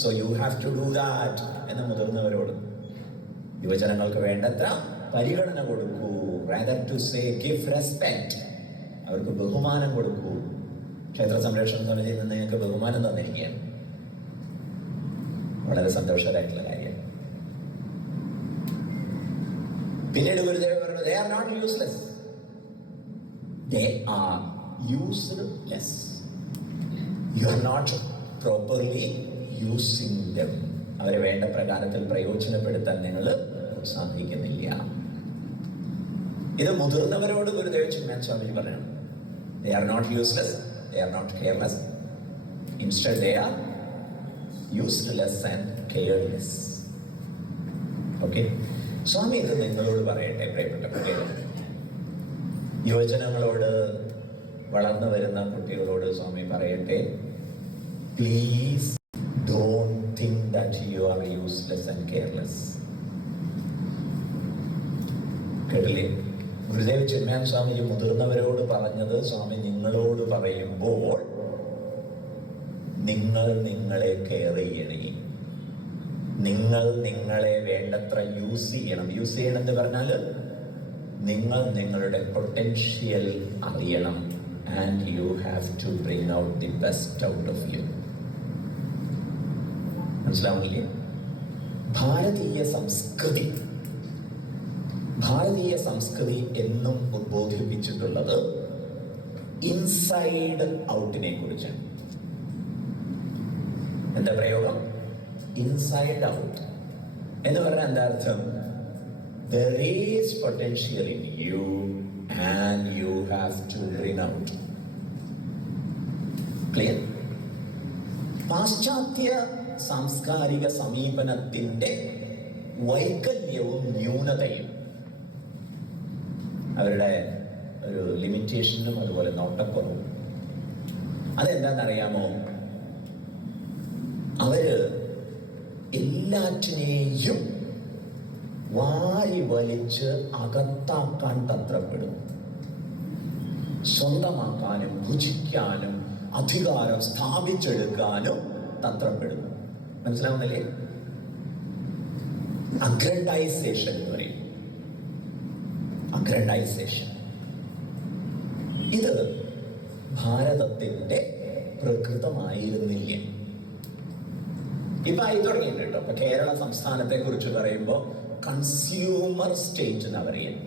So you have to do that എന്ന് മുതിർന്നവരോട്. യുവജനങ്ങൾക്ക് വേണ്ടത്ര പരിഗണന കൊടുക്കൂ. Rather to say give respect. അവർക്ക് ബഹുമാനം കൊടുക്കൂ. ക്ഷേത്ര സംരക്ഷണ സമിതിയിൽ നിന്ന് നിങ്ങൾക്ക് ബഹുമാനം തന്നിരിക്കുകയാണ്. വളരെ സന്തോഷകരമായിട്ടുള്ള കാര്യം. പിന്നീട് ഗുരുദേവ് പറഞ്ഞു they are not useless, they are useless. You are not properly using them. അവരെ വേണ്ട പ്രകാരത്തിൽ പ്രയോജനപ്പെടുത്താൻ നിങ്ങൾ സാധിക്കുന്നില്ല. ഇത് മുതിർന്നവരോട് ഗുരുദേവ് ചിന്മയാനന്ദ സ്വാമിജി പറഞ്ഞു. They are not useless, they are not careless. Instead they are useless and careless. Okay? സ്വാമി ഇത് നിങ്ങളോട് പറയട്ടെ, പ്രിയപ്പെട്ട കുട്ടികൾ. യുവജനങ്ങളോട്, വളർന്നു വരുന്ന കുട്ടികളോട് സ്വാമി പറയട്ടെ, please don't think that you are useless and careless. കേട്ടില്ലേ? ഗുരുദേവ് ചിന്മയാനന്ദ സ്വാമിജി മുതിർന്നവരോട് പറഞ്ഞത് സ്വാമി നിങ്ങളോട് പറയുമ്പോൾ നിങ്ങൾ നിങ്ങളെ കെയർ ചെയ്യണേ, നിങ്ങൾ നിങ്ങളെ വേണ്ടത്ര യൂസ് ചെയ്യണം. യൂസ് ചെയ്യണം എന്ന് പറഞ്ഞാൽ നിങ്ങൾ നിങ്ങളുടെ പൊട്ടൻഷ്യൽ അറിയണം. And you have to bring out the best out of you. മനസ്സിലാവില്ലേ? ഭാരതീയ സംസ്കൃതി എന്നും ഉദ്ബോധിപ്പിച്ചിട്ടുള്ളത് ഇൻസൈഡ് ഔട്ടിനെ കുറിച്ചാണ്. എന്താ പ്രയോഗം? ഇൻസൈഡ് ഔട്ട് എന്ന് പറഞ്ഞാൽ എന്താ അർത്ഥം? There is potential in you and you have to bring out. Clear? പാശ്ചാത്യ സാംസ്കാരിക സമീപനത്തിന്റെ വൈകല്യവും ന്യൂനതയും, അവരുടെ ഒരു ലിമിറ്റേഷനും അതുപോലെ നോട്ടക്കുറവും, അതെന്താണെന്നറിയാമോ? അവര് എല്ലാറ്റിനെയും വാരി വലിച്ച് അകത്താക്കാൻ തന്ത്രപ്പെടും. സ്വന്തമാക്കാനും ഭുജിക്കാനും അധികാരം സ്ഥാപിച്ചെടുക്കാനും തന്ത്രപ്പെടും. മനസ്സിലാവുന്നില്ലേ? അഗ്രൻഡൈസേഷൻ എന്ന് പറയും. അഗ്രൻഡൈസേഷൻ ഇത് ഭാരതത്തിന്റെ പ്രകൃതമായിരുന്നില്ല. ഇപ്പൊ ആയി തുടങ്ങിയിട്ടുണ്ട്. ഇപ്പൊ കേരള സംസ്ഥാനത്തെ കുറിച്ച് പറയുമ്പോൾ കൺസ്യൂമർ സ്റ്റേറ്റ് എന്നാ പറയുക.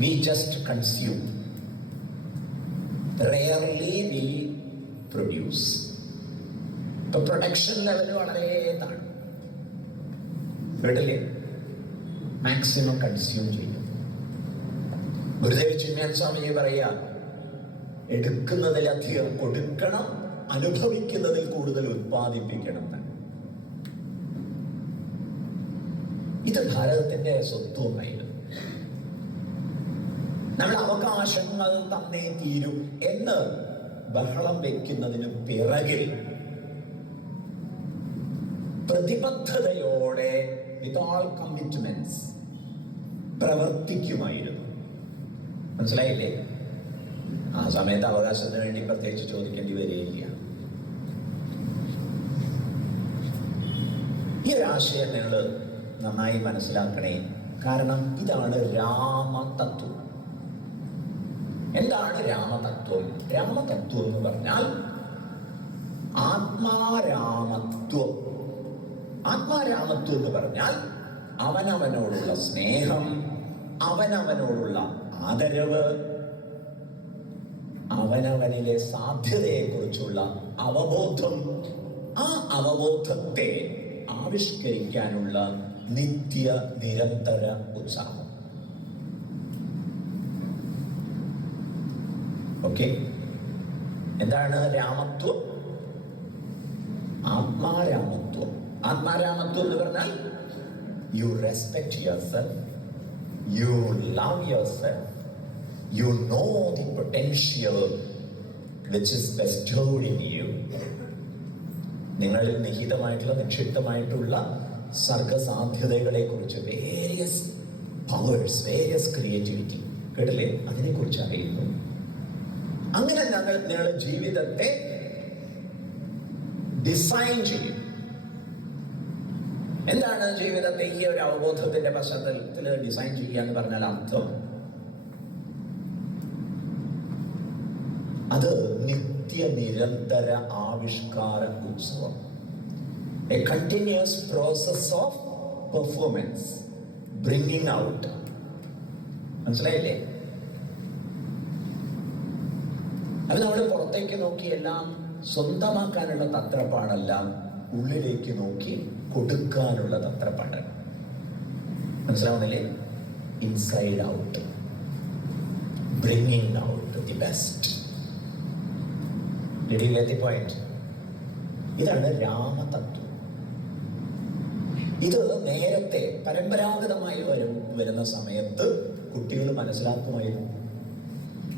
We just consume, rarely we produce. ഇപ്പൊ പ്രൊഡക്ഷൻ ലെവൽ വളരെ താഴ്ന്നു. കേട്ടില്ലേ? മാക്സിമം കൺസ്യൂം ചെയ്യും. ഗുരുദേവ് ചിന്മയാനന്ദ സ്വാമിജി പറയുക, എടുക്കുന്നതിലധികം കൊടുക്കണം, അനുഭവിക്കുന്നതിൽ കൂടുതൽ ഉത്പാദിപ്പിക്കണം. ഇത് ഭാരതത്തിന്റെ സ്വത്വമായിരുന്നു. നമ്മൾ അവകാശങ്ങൾ തന്നേ തീരും എന്ന് ബഹളം വെക്കുന്നതിന് പിറകിൽ പ്രതിബദ്ധതയോടെ വിത്ത് ഓൾ കമ്മിറ്റ്മെന്റ്സ് പ്രവർത്തിക്കുമായിരുന്നു. മനസ്സിലായില്ലേ? ആ സമയത്ത് അവകാശത്തിന് വേണ്ടി പ്രത്യേകിച്ച് ചോദിക്കേണ്ടി വരികയില്ല. ഈ ഒരു ആശയം നിങ്ങൾ നന്നായി മനസ്സിലാക്കണേ. കാരണം ഇതാണ് രാമതത്വം. എന്താണ് രാമതത്വം? രാമതത്വം എന്ന് പറഞ്ഞാൽ ആത്മാരാമത്വം. ആത്മാരാമത്വം എന്ന് പറഞ്ഞാൽ അവനവനോടുള്ള സ്നേഹം, അവനവനോടുള്ള ആദരവ്, അവനവനിലെ സാധ്യതയെക്കുറിച്ചുള്ള അവബോധം, ആ അവബോധത്തെ ആവിഷ്കരിക്കാനുള്ള നിത്യ നിരന്തര ഉത്സാഹം. ഓക്കെ, എന്താണ് രാമത്വം? ആത്മാരാമത്വം. ആത്മാരാമത്വം എന്ന് പറഞ്ഞാൽ you respect yourself, you love yourself, you know the potential which is bestowed in you. നിങ്ങളിൽ നിഹിതമായിട്ടുള്ള, നിക്ഷിപ്തമായിട്ടുള്ള സർഗസാധ്യതകളെ കുറിച്ച്, വേരിയസ് പവേഴ്സ്, വേരിയസ് ക്രിയേറ്റിവിറ്റി, കേട്ടില്ലേ, അതിനെക്കുറിച്ച് അറിയുന്നു. അങ്ങനെ നിങ്ങളുടെ ജീവിതത്തെ ഡിസൈൻ ചെയ്യും. എന്താണ് ജീവിതത്തെ ഈ ഒരു അവബോധത്തിന്റെ പശ്ചാത്തലത്തിൽ ഡിസൈൻ ചെയ്യുക എന്ന് പറഞ്ഞാൽ അർത്ഥം? അത് നിത്യ നിരന്തര ആവിഷ്കാര ഉത്സവം. A continuous process of performance, bringing out. മനസ്സിലായില്ലേ? അത് നമ്മൾ പുറത്തേക്ക് നോക്കി എല്ലാം സ്വന്തമാക്കാനുള്ള തത്രപ്പാടെല്ലാം ഉള്ളിലേക്ക് നോക്കി കൊടുക്കാനുള്ള തത്രപ്പാട്. മനസ്സിലാവുന്നില്ലേ? Inside out, bringing out the best. Did you get the point? ഇതാണ് രാമതത്വം. ഇത് നേരത്തെ പരമ്പരാഗതമായി വരുന്ന സമയത്ത് കുട്ടികൾ മനസ്സിലാക്കുമായിരുന്നു.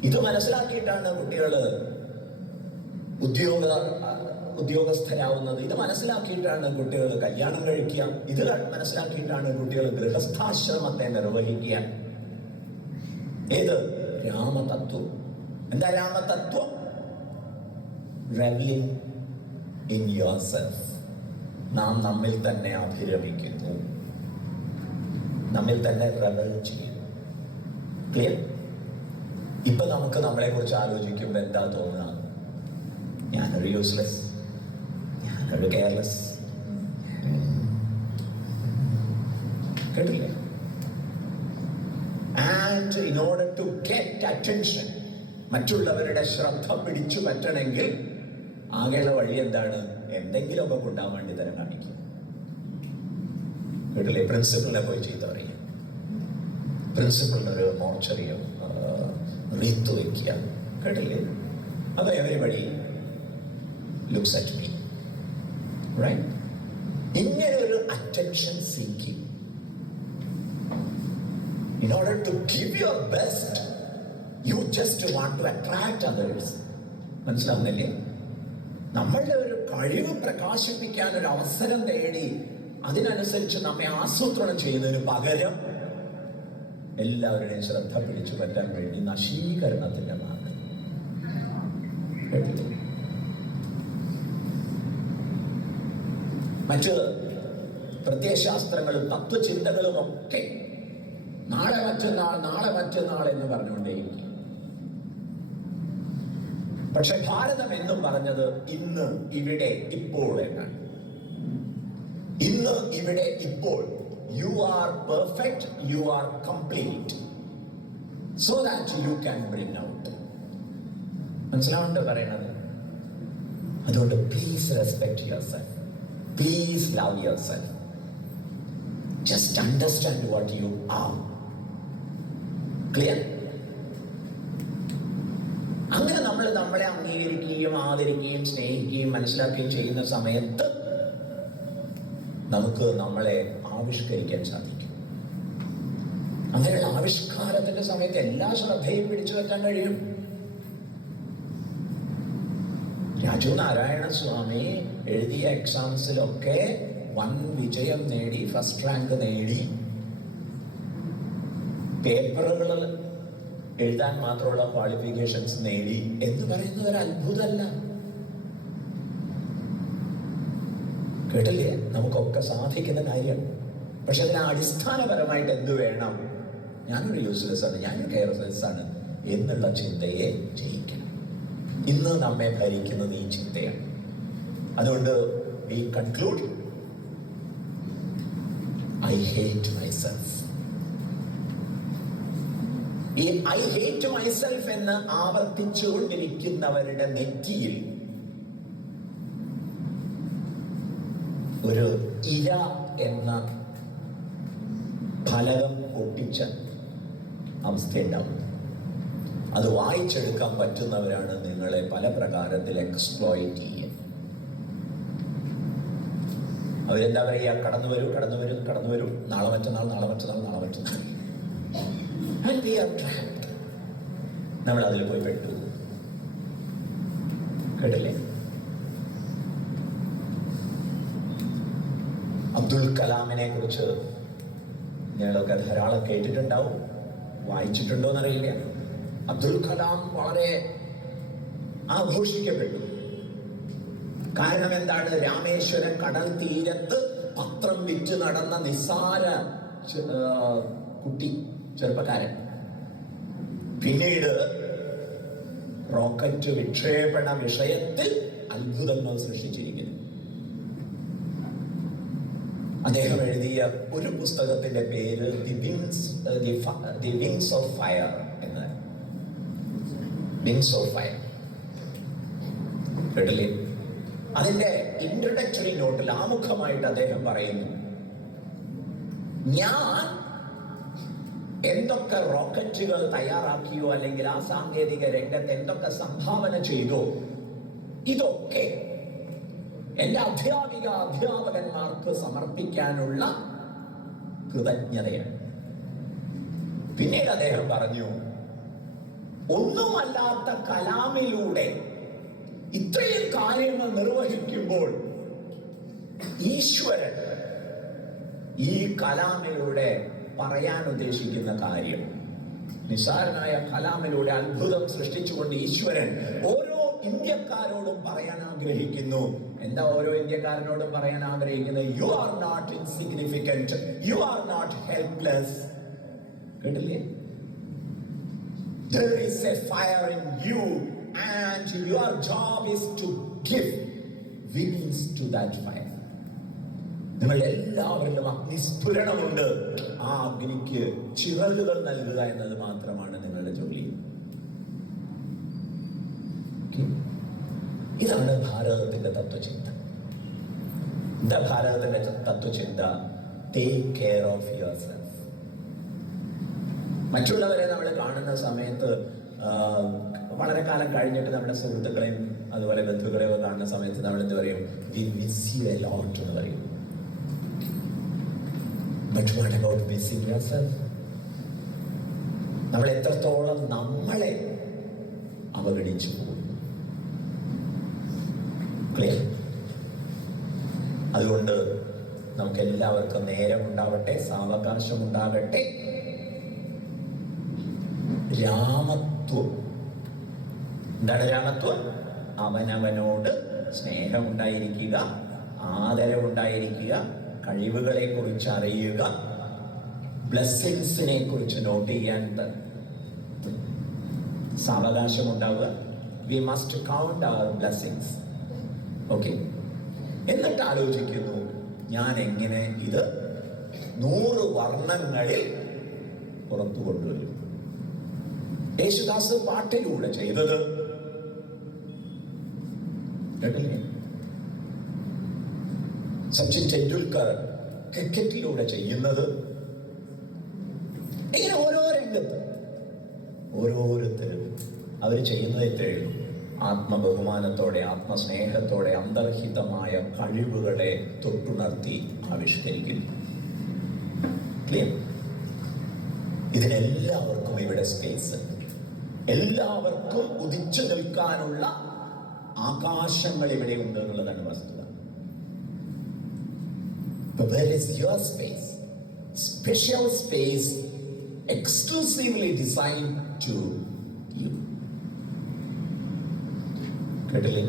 ഇത് മനസ്സിലാക്കിയിട്ടാണ് കുട്ടികൾ ഉദ്യോഗസ്ഥരാവുന്നത്. ഇത് മനസ്സിലാക്കിയിട്ടാണ് കുട്ടികൾ കല്യാണം കഴിക്കുക. ഇത് മനസ്സിലാക്കിയിട്ടാണ് കുട്ടികൾ ഗൃഹസ്ഥാശ്രമത്തെ നിർവഹിക്കുക. ഏത്? രാമതത്വം. എന്താ രാമതത്വം? Reveling in yourself. നാം നമ്മിൽ തന്നെ അഭിരമിക്കുന്നു, നമ്മിൽ തന്നെ റെവൽ ചെയ്യും. ക്ലിയർ? ഇപ്പൊ നമുക്ക് നമ്മളെ കുറിച്ച് ആലോചിക്കുമ്പോൾ എന്താ തോന്നുക? ഞാനൊരു യൂസ്ലെസ്, ഞാനൊരു കെയർലെസ്. കേട്ടില്ലേ? And in order to get attention, മറ്റുള്ളവരുടെ ശ്രദ്ധ പിടിച്ചു പറ്റണമെങ്കിൽ ആകെയുള്ള വഴി എന്താണ്? എന്തെങ്കിലുമൊക്കെ കൊണ്ടാൻ വേണ്ടി തരം കാണിക്കുക. വീട്ടിലെ പ്രിൻസിപ്പളിനെ പോയി ചെയ്ത പറയുക, പ്രിൻസിപ്പളിനൊരു മോർച്ചറിയോ റീത്ത് വയ്ക്കുക. കേട്ടില്ലേ? അത് everybody looks at me, right? ഇങ്ങനെ ഒരു attention seeking. In order to give your best, you just want to attract others. മനസ്സിലാവുന്നില്ലേ? നമ്മളുടെ ഒരു കഴിവ് പ്രകാശിപ്പിക്കാൻ ഒരു അവസരം തേടി അതിനനുസരിച്ച് നമ്മെ ആസൂത്രണം ചെയ്യുന്നതിന് പകരം എല്ലാവരുടെയും ശ്രദ്ധ പിടിച്ചു പറ്റാൻ വേണ്ടി നശീകരണത്തിന്റെ മാർഗം. മറ്റ് പ്രത്യയശാസ്ത്രങ്ങളും തത്വചിന്തകളും ഒക്കെ നാളെ മറ്റന്നാൾ, നാളെ മറ്റന്നാൾ എന്ന് പറഞ്ഞുകൊണ്ടേയിരിക്കും. പക്ഷെ ഭാരതം എന്നും പറഞ്ഞത് ഇന്ന്, ഇവിടെ, ഇപ്പോൾ എന്നാണ്. ഇന്ന്, ഇവിടെ, ഇപ്പോൾ. You are perfect, you are complete, so that you can bring out. മനസ്സിലാവുന്നുണ്ടോ പറയണത്? അതുകൊണ്ട് please respect your self, please love your self, just understand what you are. Clear? അങ്ങനെ നമ്മൾ നമ്മളെ അംഗീകരിക്കുകയും ആദരിക്കുകയും സ്നേഹിക്കുകയും മനസ്സിലാക്കുകയും ചെയ്യുന്ന സമയത്ത് നമുക്ക് നമ്മളെ ആവിഷ്കരിക്കാൻ സാധിക്കും. അങ്ങനെയുള്ള ആവിഷ്കാരത്തിന്റെ സമയത്ത് എല്ലാ ശ്രദ്ധയും പിടിച്ചു വെക്കാൻ കഴിയും. രാജു നാരായണ സ്വാമി എഴുതിയ എക്സാംസിലൊക്കെ 1 വിജയം നേടി, ഫസ്റ്റ് റാങ്ക് നേടി. പേപ്പറുകൾ എഴുതാൻ മാത്രമുള്ള ക്വാളിഫിക്കേഷൻസ് നേടി എന്ന് പറയുന്നത് ഒരു അത്ഭുതമല്ല. കേട്ടില്ലേ? നമുക്കൊക്കെ സാധിക്കുന്ന കാര്യം. പക്ഷെ അതിന് അടിസ്ഥാനപരമായിട്ട് എന്ത് വേണം? ഞാനൊരു യൂസ്ലെസ് ആണ്, ഞാനൊരു കെയർലെസ് ആണ് എന്നുള്ള ചിന്തയെ ജയിക്കണം. ഇന്ന് നമ്മെ ഭരിക്കുന്നത് ഈ ചിന്തയാണ്. അതുകൊണ്ട് we conclude, I hate myself. ഈ ഐ ഹേറ്റ് മൈസെൽഫ് എന്ന് ആവർത്തിച്ചുകൊണ്ടിരിക്കുന്നവരുടെ നെറ്റിയിൽ ഒരു ഇര എന്ന ഫലകം ഒട്ടിച്ച അവസ്ഥയുണ്ടാവും. അത് വായിച്ചെടുക്കാൻ പറ്റുന്നവരാണ് നിങ്ങളെ പല പ്രകാരത്തിൽ എക്സ്പ്ലോയിറ്റ് ചെയ്യുക. അവരെന്താ പറയുക? കടന്നു വരും, നാളെ മറ്റന്നാൾ. And we are trapped. നമ്മൾ അതിൽ പോയി പെട്ടു. കേട്ടില്ലേ? അബ്ദുൽ കലാമിനെ കുറിച്ച് ഞങ്ങളൊക്കെ ധാരാളം കേട്ടിട്ടുണ്ടാവും, വായിച്ചിട്ടുണ്ടോ എന്നറിയില്ല. അബ്ദുൽ കലാം വളരെ ആഘോഷിക്കപ്പെട്ടു. കാരണം എന്താണ്? രാമേശ്വരം കടൽ തീരത്ത് പത്രം വിറ്റ് നടന്ന നിസ്സാര ചെറുപ്പക്കാരൻ പിന്നീട് റോക്കറ്റ് വിക്ഷേപണ വിഷയത്തിൽ അത്ഭുതങ്ങൾ സൃഷ്ടിച്ചിരിക്കുന്നു. അദ്ദേഹം എഴുതിയ ഒരു പുസ്തകത്തിന്റെ പേര് ദി വിങ്സ് ഓഫ് ഫയർ എന്ന്. വിങ്സ് ഓഫ് ഫയർ കേട്ടില്ലേ? അതിന്റെ ഇൻട്രൊഡക്ടറി നോട്ടിൽ ആമുഖമായിട്ട് അദ്ദേഹം പറയുന്നു, ഞാൻ എന്തൊക്കെ റോക്കറ്റുകൾ തയ്യാറാക്കിയോ അല്ലെങ്കിൽ ആ സാങ്കേതിക രംഗത്ത് എന്തൊക്കെ സംഭാവന ചെയ്തോ ഇതൊക്കെ എന്റെ അധ്യാപകന്മാർക്ക് സമർപ്പിക്കാനുള്ള കൃതജ്ഞതയാണ്. പിന്നീട് അദ്ദേഹം പറഞ്ഞു, ഒന്നുമല്ലാത്ത കലാമിലൂടെ ഇത്രയും കാര്യങ്ങൾ നിർവഹിക്കുമ്പോൾ ഈശ്വരൻ ഈ കലാമിലൂടെ പറയാൻ ഉദ്ദേശിക്കുന്ന കാര്യം, നിസ്സാരനായ കലാമിലൂടെ അത്ഭുതം സൃഷ്ടിച്ചുകൊണ്ട് ഈശ്വരൻ ഓരോ ഇന്ത്യക്കാരോടും പറയാൻ ആഗ്രഹിക്കുന്നു. എന്താ ഓരോ ഇന്ത്യക്കാരനോടും പറയാൻ ആഗ്രഹിക്കുന്നത്? You are not insignificant, you are not helpless. കേട്ടില്ലേ? There is a fire in you and your job is to give wings to that fire. നിങ്ങളുടെ എല്ലാവരിലും അഗ്നിസ്ഫുരണമുണ്ട്. ആ അഗ്നിക്ക് ചിറകുകൾ നൽകുക എന്നത് മാത്രമാണ് നിങ്ങളുടെ ജോലി. ഇതാണ് ഭാരതത്തിന്റെ തത്വചിന്ത. എന്താ ഭാരതത്തിന്റെ തത്വചിന്ത? Take care of yourself. മറ്റുള്ളവരെ നമ്മൾ കാണുന്ന സമയത്ത് വളരെ കാലം കഴിഞ്ഞിട്ട് നമ്മുടെ സുഹൃത്തുക്കളെയും അതുപോലെ ബന്ധുക്കളെയും കാണുന്ന സമയത്ത് നമ്മൾ എന്ത് പറയും? We miss you a lot എന്ന് പറയും. But what about missing yourself? നമ്മൾ എത്രത്തോളം നമ്മളെ അവഗണിച്ചു പോകും. ക്ലിയർ? അതുകൊണ്ട് നമുക്ക് എല്ലാവർക്കും നേരമുണ്ടാവട്ടെ, സാവകാശം ഉണ്ടാകട്ടെ. രാമത്വം എന്താണ്? രാമത്വം അവനവനോട് സ്നേഹമുണ്ടായിരിക്കുക, ആദരവുണ്ടായിരിക്കുക, കഴിവുകളെ കുറിച്ച് അറിയുക, ബ്ലെസ്സിങ്സിനെ കുറിച്ച് നോട്ട് ചെയ്യാൻ സാവകാശം ഉണ്ടാവുക. We must count our blessings. Okay? എന്നിട്ട് ആലോചിക്കുന്നു, ഞാൻ എങ്ങനെ ഇത് 100 വർണ്ണങ്ങളിൽ പുറത്തു കൊണ്ടുവരും. യേശുദാസ് പാട്ടിലൂടെ ചെയ്തത് കേട്ടില്ലേ? സച്ചിൻ ടെണ്ടുൽക്കർ ക്രിക്കറ്റിലൂടെ ചെയ്യുന്നത്. ഇങ്ങനെ ഓരോ രംഗത്ത് ഓരോരുത്തരും അവർ ചെയ്യുന്നത് ഇത്രയേ ഉള്ളൂ. ആത്മബഹുമാനത്തോടെ, ആത്മസ്നേഹത്തോടെ അന്തർഹിതമായ കഴിവുകളെ തൊട്ടുണർത്തി ആവിഷ്കരിക്കുന്നു. ക്ലിയർ? ഇതിനെല്ലാവർക്കും ഇവിടെ സ്പേസ് ഉണ്ട്. എല്ലാവർക്കും ഉദിച്ചു നിൽക്കാനുള്ള ആകാശങ്ങൾ ഇവിടെ ഉണ്ട് എന്നുള്ളതാണ് വസ്തുത. But where is your space? Special space exclusively designed to you. കേട്ടില്ലേ?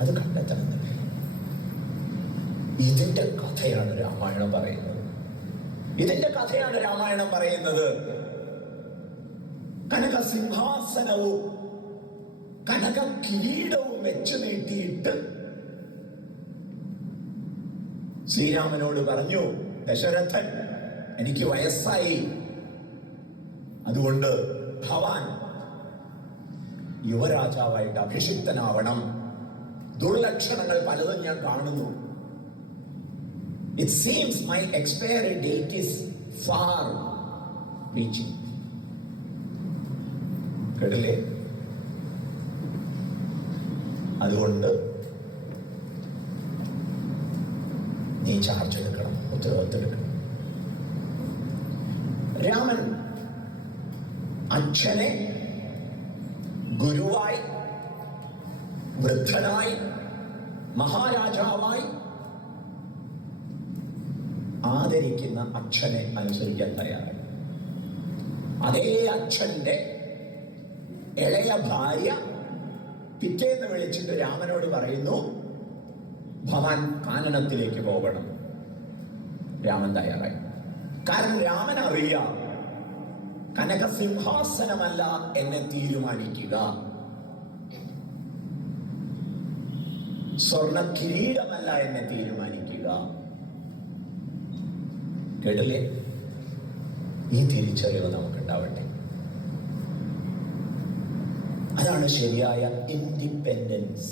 അത് കണ്ടെത്തണമെന്നല്ലേ. ഇതിന്റെ കഥയാണ് രാമായണം പറയുന്നത്. ഇതിന്റെ കഥയാണ് രാമായണം പറയുന്നത്. കനക സിംഹാസനവും കനക കിരീടവും വെച്ചു നീട്ടിയിട്ട് ശ്രീരാമനോട് പറഞ്ഞു, ദശരഥൻ, എനിക്ക് വയസ്സായി, അതുകൊണ്ട് ഭവാൻ യുവരാജാവായിട്ട് അഭിഷിക്തനാവണം. ദുർലക്ഷണങ്ങൾ പലതും ഞാൻ കാണുന്നു. It seems my expiry date is far reaching. കേട്ടില്ലേ? അതുകൊണ്ട് നീ ചാർജ് എടുക്കണം, ഉത്തരവാദിത്വം എടുക്കണം. രാമൻ അച്ഛനെ ഗുരുവായി, വൃദ്ധനായി, മഹാരാജാവായി ആദരിക്കുന്ന അച്ഛനെ അനുസരിക്കാൻ തയ്യാറായി. അതേ അച്ഛന്റെ ഇളയ ഭാര്യ പിറ്റേന്ന് വിളിച്ചിട്ട് രാമനോട് പറയുന്നു, ഭവാൻ കാനനത്തിലേക്ക് പോകണം. രാമൻ തയ്യാറായി. കാരണം രാമൻ അറിയാം, കനകസിംഹാസനമല്ല എന്നെ തീരുമാനിക്കുക, സ്വർണ കിരീടമല്ല എന്നെ തീരുമാനിക്കുക. കേട്ടില്ലേ? ഈ തിരിച്ചറിവ് നമുക്കുണ്ടാവട്ടെ. അതാണ് ശരിയായ independence.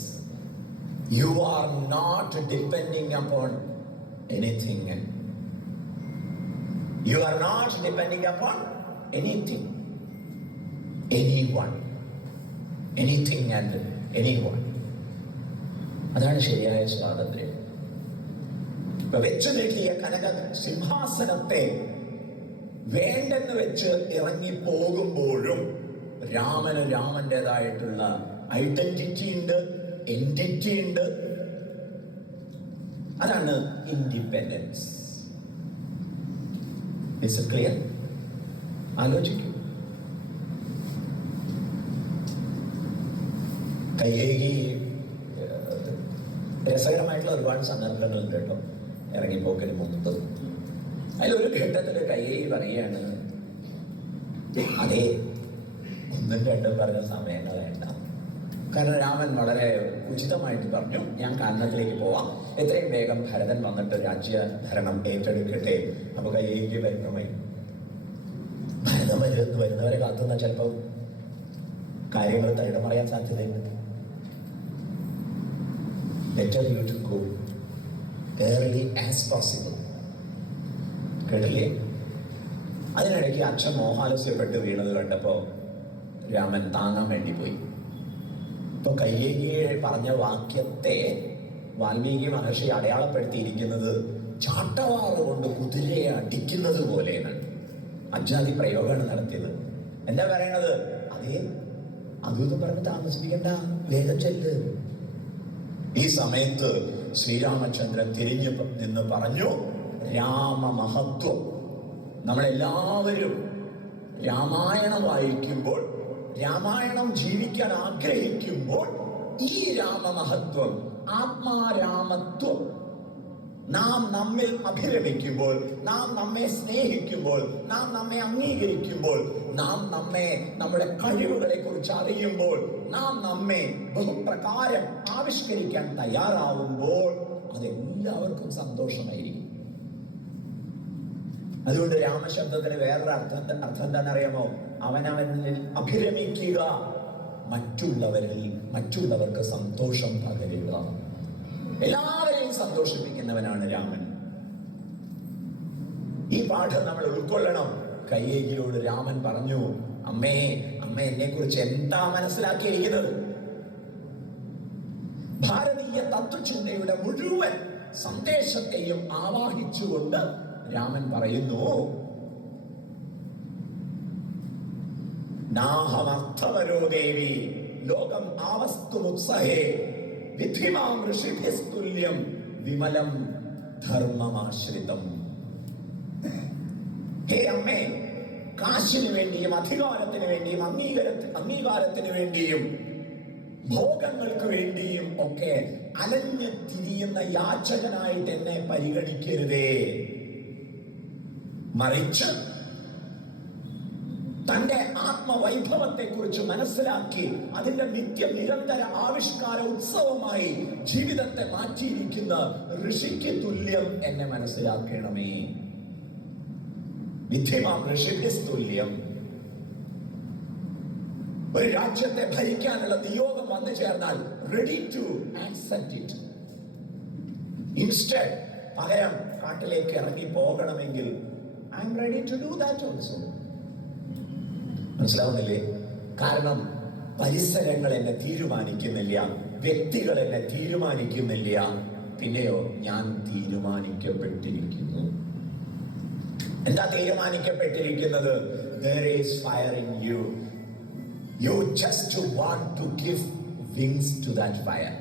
You are not depending upon anything. You are not depending upon anything, anyone, anything and anyone. അതാണ് ശരിയായ സ്വാതന്ത്ര്യം. ഇപ്പൊ വെച്ചു നീട്ടിയ കനക സിംഹാസനത്തെ വേണ്ടെന്ന് വെച്ച് ഇറങ്ങി പോകുമ്പോഴും രാമന് രാമന്റേതായിട്ടുള്ള ഐഡന്റിറ്റി ഉണ്ട്, എൻറ്റിറ്റി ഉണ്ട്. അതാണ് ഇൻഡിപെൻഡൻസ്. Is it clear? ആലോചിക്കൂ. കയ്യേകി രസകരമായിട്ടുള്ള ഒരുപാട് സന്ദർഭങ്ങളുണ്ട് കേട്ടോ, ഇറങ്ങിപ്പോക്കിന് മുമ്പ്. അതിലൊരു ഘട്ടത്തിൽ കയ്യേകി പറയുകയാണ്, അതേ ഒന്നും രണ്ടും പറഞ്ഞ സമയങ്ങൾ വേണ്ട. കാരണം രാമൻ വളരെ ഉചിതമായിട്ട് പറഞ്ഞു, ഞാൻ കാനനത്തിലേക്ക് പോവാം, എത്രയും വേഗം ഭരതൻ വന്നിട്ട് രാജ്യഭരണം ഏറ്റെടുക്കട്ടെ. അപ്പൊ കയ്യേക്ക് വരുന്നമായി ഭരതം വരുന്നവരെ കാത്തുന്ന ചിലപ്പോൾ കാര്യങ്ങൾ തകിടമറിയാൻ സാധ്യതയുണ്ട്. Better you to go early as possible. കേട്ടില്ലേ? അതിനിടയ്ക്ക് അച്ഛൻ മോഹാലസ്യപ്പെട്ട് വീണത് കണ്ടപ്പോ രാമൻ താങ്ങാൻ വേണ്ടി പോയി. ഇപ്പൊ കയ്യേകിയെ പറഞ്ഞ വാക്യത്തെ വാൽമീകി മഹർഷി അടയാളപ്പെടുത്തിയിരിക്കുന്നത് ചാട്ടവാറ് കൊണ്ട് കുതിരയെ അടിക്കുന്നത് പോലെയാണ്. അജാതി പ്രയോഗമാണ് നടത്തിയത്. എന്താ പറയണത്? അതേ അതൊന്നും പറഞ്ഞ് താമസിപ്പിക്കണ്ട, വേഗം ചെല്ല്. ഈ സമയത്ത് ശ്രീരാമചന്ദ്രൻ തിരിഞ്ഞു നിന്ന് പറഞ്ഞു, രാമമഹത്വം. നമ്മളെല്ലാവരും രാമായണം വായിക്കുമ്പോൾ, രാമായണം ജീവിക്കാൻ ആഗ്രഹിക്കുമ്പോൾ ഈ രാമമഹത്വം, ആത്മാരാമത്വം, നാം നമ്മിൽ അഭിരമിക്കുമ്പോൾ, നാം നമ്മെ സ്നേഹിക്കുമ്പോൾ, നാം നമ്മെ അംഗീകരിക്കുമ്പോൾ, നാം നമ്മെ, നമ്മുടെ കഴിവുകളെ കുറിച്ച് അറിയുമ്പോൾ, നാം നമ്മെ ബഹുപ്രകാരം ആവിഷ്കരിക്കാൻ തയ്യാറാവുമ്പോൾ അതെല്ലാവർക്കും സന്തോഷമായിരിക്കും. അതുകൊണ്ട് രാമശബ്ദത്തിന് വേറൊരു അർത്ഥം എന്താണെന്നറിയാമോ? അവനവനിൽ അഭിരമിക്കുക, മറ്റുള്ളവർക്ക് സന്തോഷം പകരുക. എല്ലാവരെയും സന്തോഷിപ്പിക്കുന്നവനാണ് രാമൻ. ഈ പാഠം നമ്മൾ ഉൾക്കൊള്ളണം. കൈകേയിയോട് രാമൻ പറഞ്ഞു, അമ്മേ, അമ്മ എന്നെ കുറിച്ച് എന്താ മനസ്സിലാക്കിയിരിക്കുന്നത്? ഭാരതീയ തത്വചിന്തയുടെ മുഴുവൻ സന്ദേശത്തെയും ആവാഹിച്ചുകൊണ്ട് രാമൻ പറയുന്നു, നാഹമർത്ഥവരോ ദേവി ലോകം ആവസ്തുമുത്സഹേ വിധിമാം ഋഷിഭിസ്തുല്യം വിമലം ധർമ്മമാശ്രിതം. ഹേ അമ്മേ, കാശിന് വേണ്ടിയും അധികാരത്തിന് വേണ്ടിയും അംഗീകാരത്തിന് വേണ്ടിയും ഭോഗങ്ങൾക്ക് വേണ്ടിയും ഒക്കെ അലഞ്ഞു തിരിയുന്ന യാചകനായിട്ട് എന്നെ പരിഗണിക്കരുതേ. മറിച്ച് തന്റെ ആത്മവൈഭവത്തെ കുറിച്ച് മനസ്സിലാക്കി അതിന്റെ നിരന്തര ആവിഷ്കാര ഉത്സവമായി ജീവിതത്തെ മാറ്റിയിരിക്കുന്ന ഋഷിക്ക് തുല്യം എന്നെ മനസ്സിലാക്കണമേ. വിധിമാം ഋഷിഭിസ് തുല്യം. ഒരു രാജ്യത്തെ ഭരിക്കാനുള്ള നിയോഗം വന്നു ചേർന്നാൽ ready to accept it. Instead പകരം കാട്ടിലേക്ക് ഇറങ്ങി പോകണമെങ്കിൽ I'm ready to do that also. മനസ്സിലാവുന്നില്ലേ? കാരണം പരിസരങ്ങൾ എന്നെ തീരുമാനിക്കുന്നില്ല, വ്യക്തികൾ എന്നെ തീരുമാനിക്കുന്നില്ല, പിന്നെയോ ഞാൻ തീരുമാനിക്കപ്പെട്ടിരിക്കുന്നു. എന്താ തീരുമാനിക്കപ്പെട്ടിരിക്കുന്നത്? There is fire in you. You just want to give wings to that fire.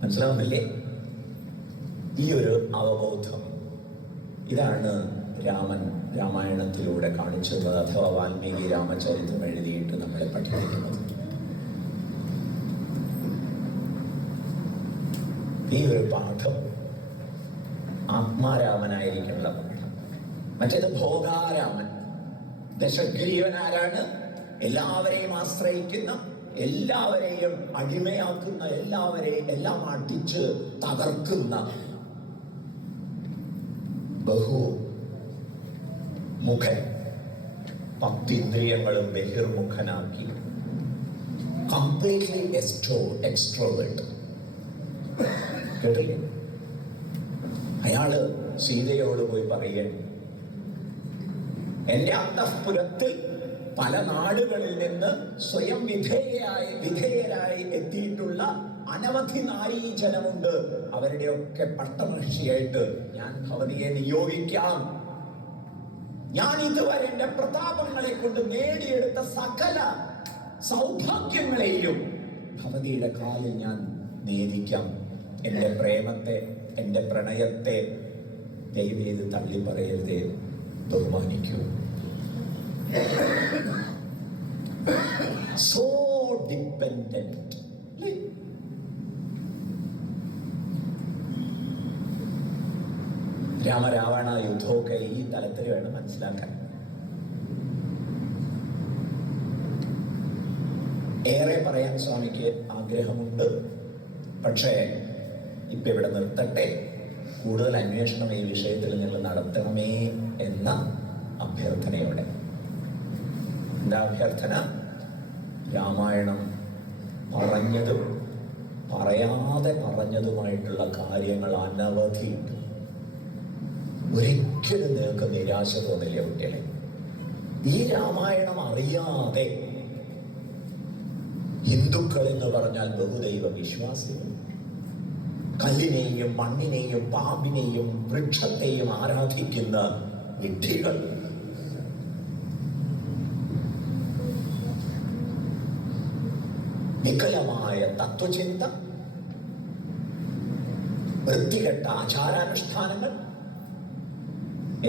മനസ്സിലാവുന്നില്ലേ? ഈ ഒരു അവബോധം ഇതാണ് രാമൻ രാമായണത്തിലൂടെ കാണിച്ചത്, അഥവാ വാൽമീകി രാമചരിതം എഴുതിയിട്ട് നമ്മളെ പഠിപ്പിക്കുന്നത്. ഈ ഒരു പാഠം ആത്മാരാമനായിരിക്കാനുള്ള പാഠം. മറ്റേത് ഭോഗാരാമൻ. ദശഗ്രീവൻ ആരാണ്? എല്ലാവരെയും ആശ്രയിക്കുന്ന, എല്ലാവരെയും അടിമയാക്കുന്ന, എല്ലാം അടിച്ച് തകർക്കുന്ന, ബഹുമുഖൻ, പത്തിന്ദ്രിയങ്ങളും ബഹിർമുഖനാക്കി, കംപ്ലീറ്റ്ലി എക്സ്ട്രോവേർട്ട്. കേട്ടില്ലേ? അയാള് സീതയോട് പോയി പറയുകയാണ്, എന്റെ അന്തഃപുരത്തിൽ പല നാടുകളിൽ നിന്ന് സ്വയം വിധേയരായി എത്തിയിട്ടുള്ള അനവധി നാരീജനമുണ്ട്. അവരുടെയൊക്കെ പട്ടമഹിഷിയായിട്ട് ഞാൻ ഭവതിയെ നിയോഗിക്കാം. ഞാൻ ഇതുവരെ എന്റെ പ്രതാപങ്ങളെ കൊണ്ട് നേടിയെടുത്ത സകല സൗഭാഗ്യങ്ങളെയും ഭവതിയുടെ കാലിൽ ഞാൻ നേദിക്കാം. എന്റെ പ്രേമത്തെ, എന്റെ പ്രണയത്തെ ദയവേത് തള്ളി പറയരുതേ, ബഹുമാനിക്കൂ. So dependent. രാമരാവണ യുദ്ധമൊക്കെ ഈ തലത്തിൽ വേണം മനസ്സിലാക്കാൻ. ഏറെ പറയാൻ സ്വാമിക്ക് ആഗ്രഹമുണ്ട്, പക്ഷേ ഇപ്പൊ ഇവിടെ നിർത്തട്ടെ. കൂടുതൽ അന്വേഷണം ഈ വിഷയത്തിൽ നിങ്ങൾ നടത്തണമേ എന്ന അഭ്യർത്ഥനയോടെ. എന്താ അഭ്യർത്ഥന? രാമായണം പറഞ്ഞതും പറയാതെ പറഞ്ഞതുമായിട്ടുള്ള കാര്യങ്ങൾ അനവധിയുണ്ട്. ഒരിക്കലും നിങ്ങൾക്ക് നിരാശ തോന്നില്ല കുട്ടികളെ. ഈ രാമായണം അറിയാതെ ഹിന്ദുക്കൾ എന്ന് പറഞ്ഞാൽ ബഹുദൈവ വിശ്വാസികൾ, കല്ലിനെയും മണ്ണിനെയും പാമ്പിനെയും വൃക്ഷത്തെയും ആരാധിക്കുന്ന വിഡ്ഢികൾ, വികലമായ തത്വചിന്ത, വൃത്തികെട്ട ആചാരാനുഷ്ഠാനങ്ങൾ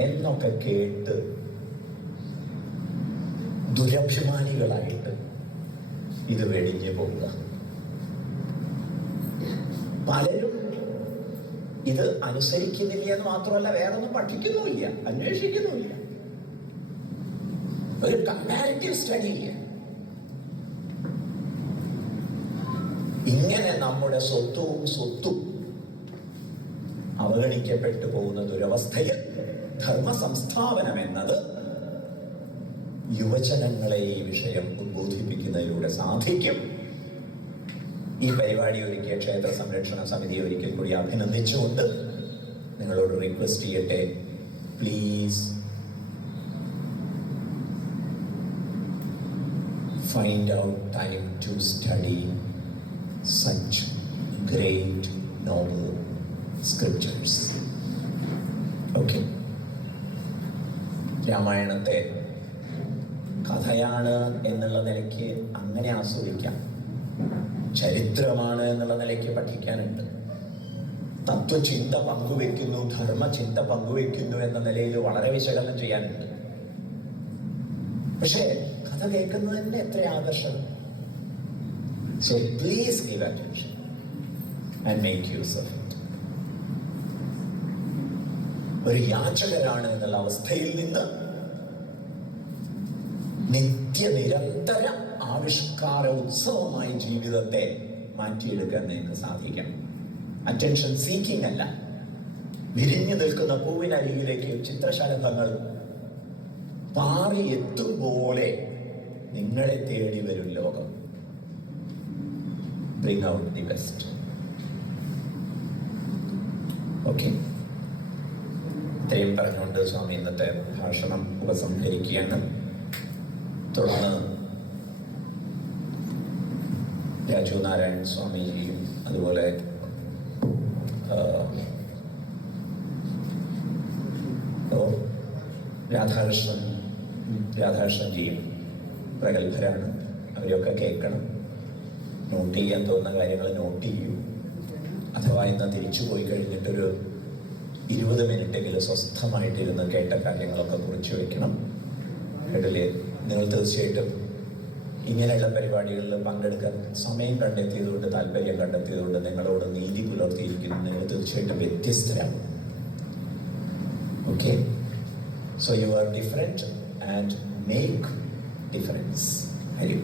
എന്നൊക്കെ കേട്ട് ദുരഭിമാനികളായിട്ട് ഇത് വെടിഞ്ഞു പോവുക. പലരും ഇത് അനുസരിക്കുന്നില്ല എന്ന് മാത്രമല്ല, വേറൊന്നും പഠിക്കുന്നുമില്ല, അന്വേഷിക്കുന്നുമില്ല, ഒരു കമ്പാരിറ്റീവ് സ്റ്റഡി ഇല്ല. ഇങ്ങനെ നമ്മുടെ സ്വത്തും അവഗണിക്കപ്പെട്ടു പോകുന്ന ദുരവസ്ഥയിൽ ധർമ്മ സംസ്ഥാപനം എന്നത് യുവജനങ്ങളെ ഈ വിഷയം ഉദ്ബോധിപ്പിക്കുന്നതിലൂടെ സാധിക്കും. ഈ പരിപാടി ഒരുക്കിയ ക്ഷേത്ര സംരക്ഷണ സമിതിയെ ഒരിക്കൽ കൂടി അഭിനന്ദിച്ചുകൊണ്ട് നിങ്ങളോട് റിക്വസ്റ്റ് ചെയ്യട്ടെ, please find out time to study such great noble scriptures. Okay. രാമായണത്തെ കഥയാണ് എന്നുള്ള നിലയ്ക്ക് അങ്ങനെ ആസ്വദിക്കാം, ചരിത്രമാണ് എന്നുള്ള നിലയ്ക്ക് പഠിക്കാനുണ്ട്, തത്വചിന്ത പങ്കുവെക്കുന്നു, ധർമ്മചിന്ത പങ്കുവെക്കുന്നു എന്ന നിലയിൽ വളരെ വിശകലനം ചെയ്യാനുണ്ട്. പക്ഷേ കഥ കേൾക്കുന്നത് തന്നെ എത്ര ആകർഷണം. So please give attention and make use of it. ഒരു യാചകരാണ് എന്നുള്ള അവസ്ഥയിൽ നിന്ന് നിത്യനിരന്തര ആവിഷ്കാര ഉത്സവമായി ജീവിതത്തെ മാറ്റിയെടുക്കാൻ നിങ്ങൾക്ക് സാധിക്കണം. അറ്റൻഷൻ സീക്കിംഗ് അല്ല. വിരിഞ്ഞു നിൽക്കുന്ന പൂവിനരികിലേക്ക് ചിത്രശലഭങ്ങൾ പാറി എത്തും പോലെ നിങ്ങളെ തേടി വരും ലോകം. Bring out the best. Okay, ഇത്രയും പറഞ്ഞുകൊണ്ട് സ്വാമി ഇന്നത്തെ ഭാഷണം ഉപസംഹരിക്കുകയാണ്. തുടർന്ന് രാജു നാരായൺ സ്വാമിജിയും അതുപോലെ രാധാകൃഷ്ണൻജിയും പ്രഗത്ഭരാണ്. അവരൊക്കെ കേൾക്കണം. നോട്ട് ചെയ്യാൻ തോന്നുന്ന കാര്യങ്ങൾ നോട്ട് ചെയ്യൂ. അഥവാ ഇന്ന് തിരിച്ചു പോയി കഴിഞ്ഞിട്ടൊരു 20 മിനിറ്റെങ്കിലും സ്വസ്ഥമായിട്ടിരുന്ന് കേട്ട കാര്യങ്ങളൊക്കെ കുറിച്ച് വയ്ക്കണം. കേട്ടില്ലേ? നിങ്ങൾ തീർച്ചയായിട്ടും ഇങ്ങനെയുള്ള പരിപാടികളിൽ പങ്കെടുക്കാൻ സമയം കണ്ടെത്തിയതുകൊണ്ട്, താല്പര്യം കണ്ടെത്തിയതുകൊണ്ട്, നിങ്ങളോട് നീതി പുലർത്തിയിരിക്കുന്നു. നിങ്ങൾ തീർച്ചയായിട്ടും വ്യത്യസ്തരാകും. Okay, so you are different and make difference. Hari.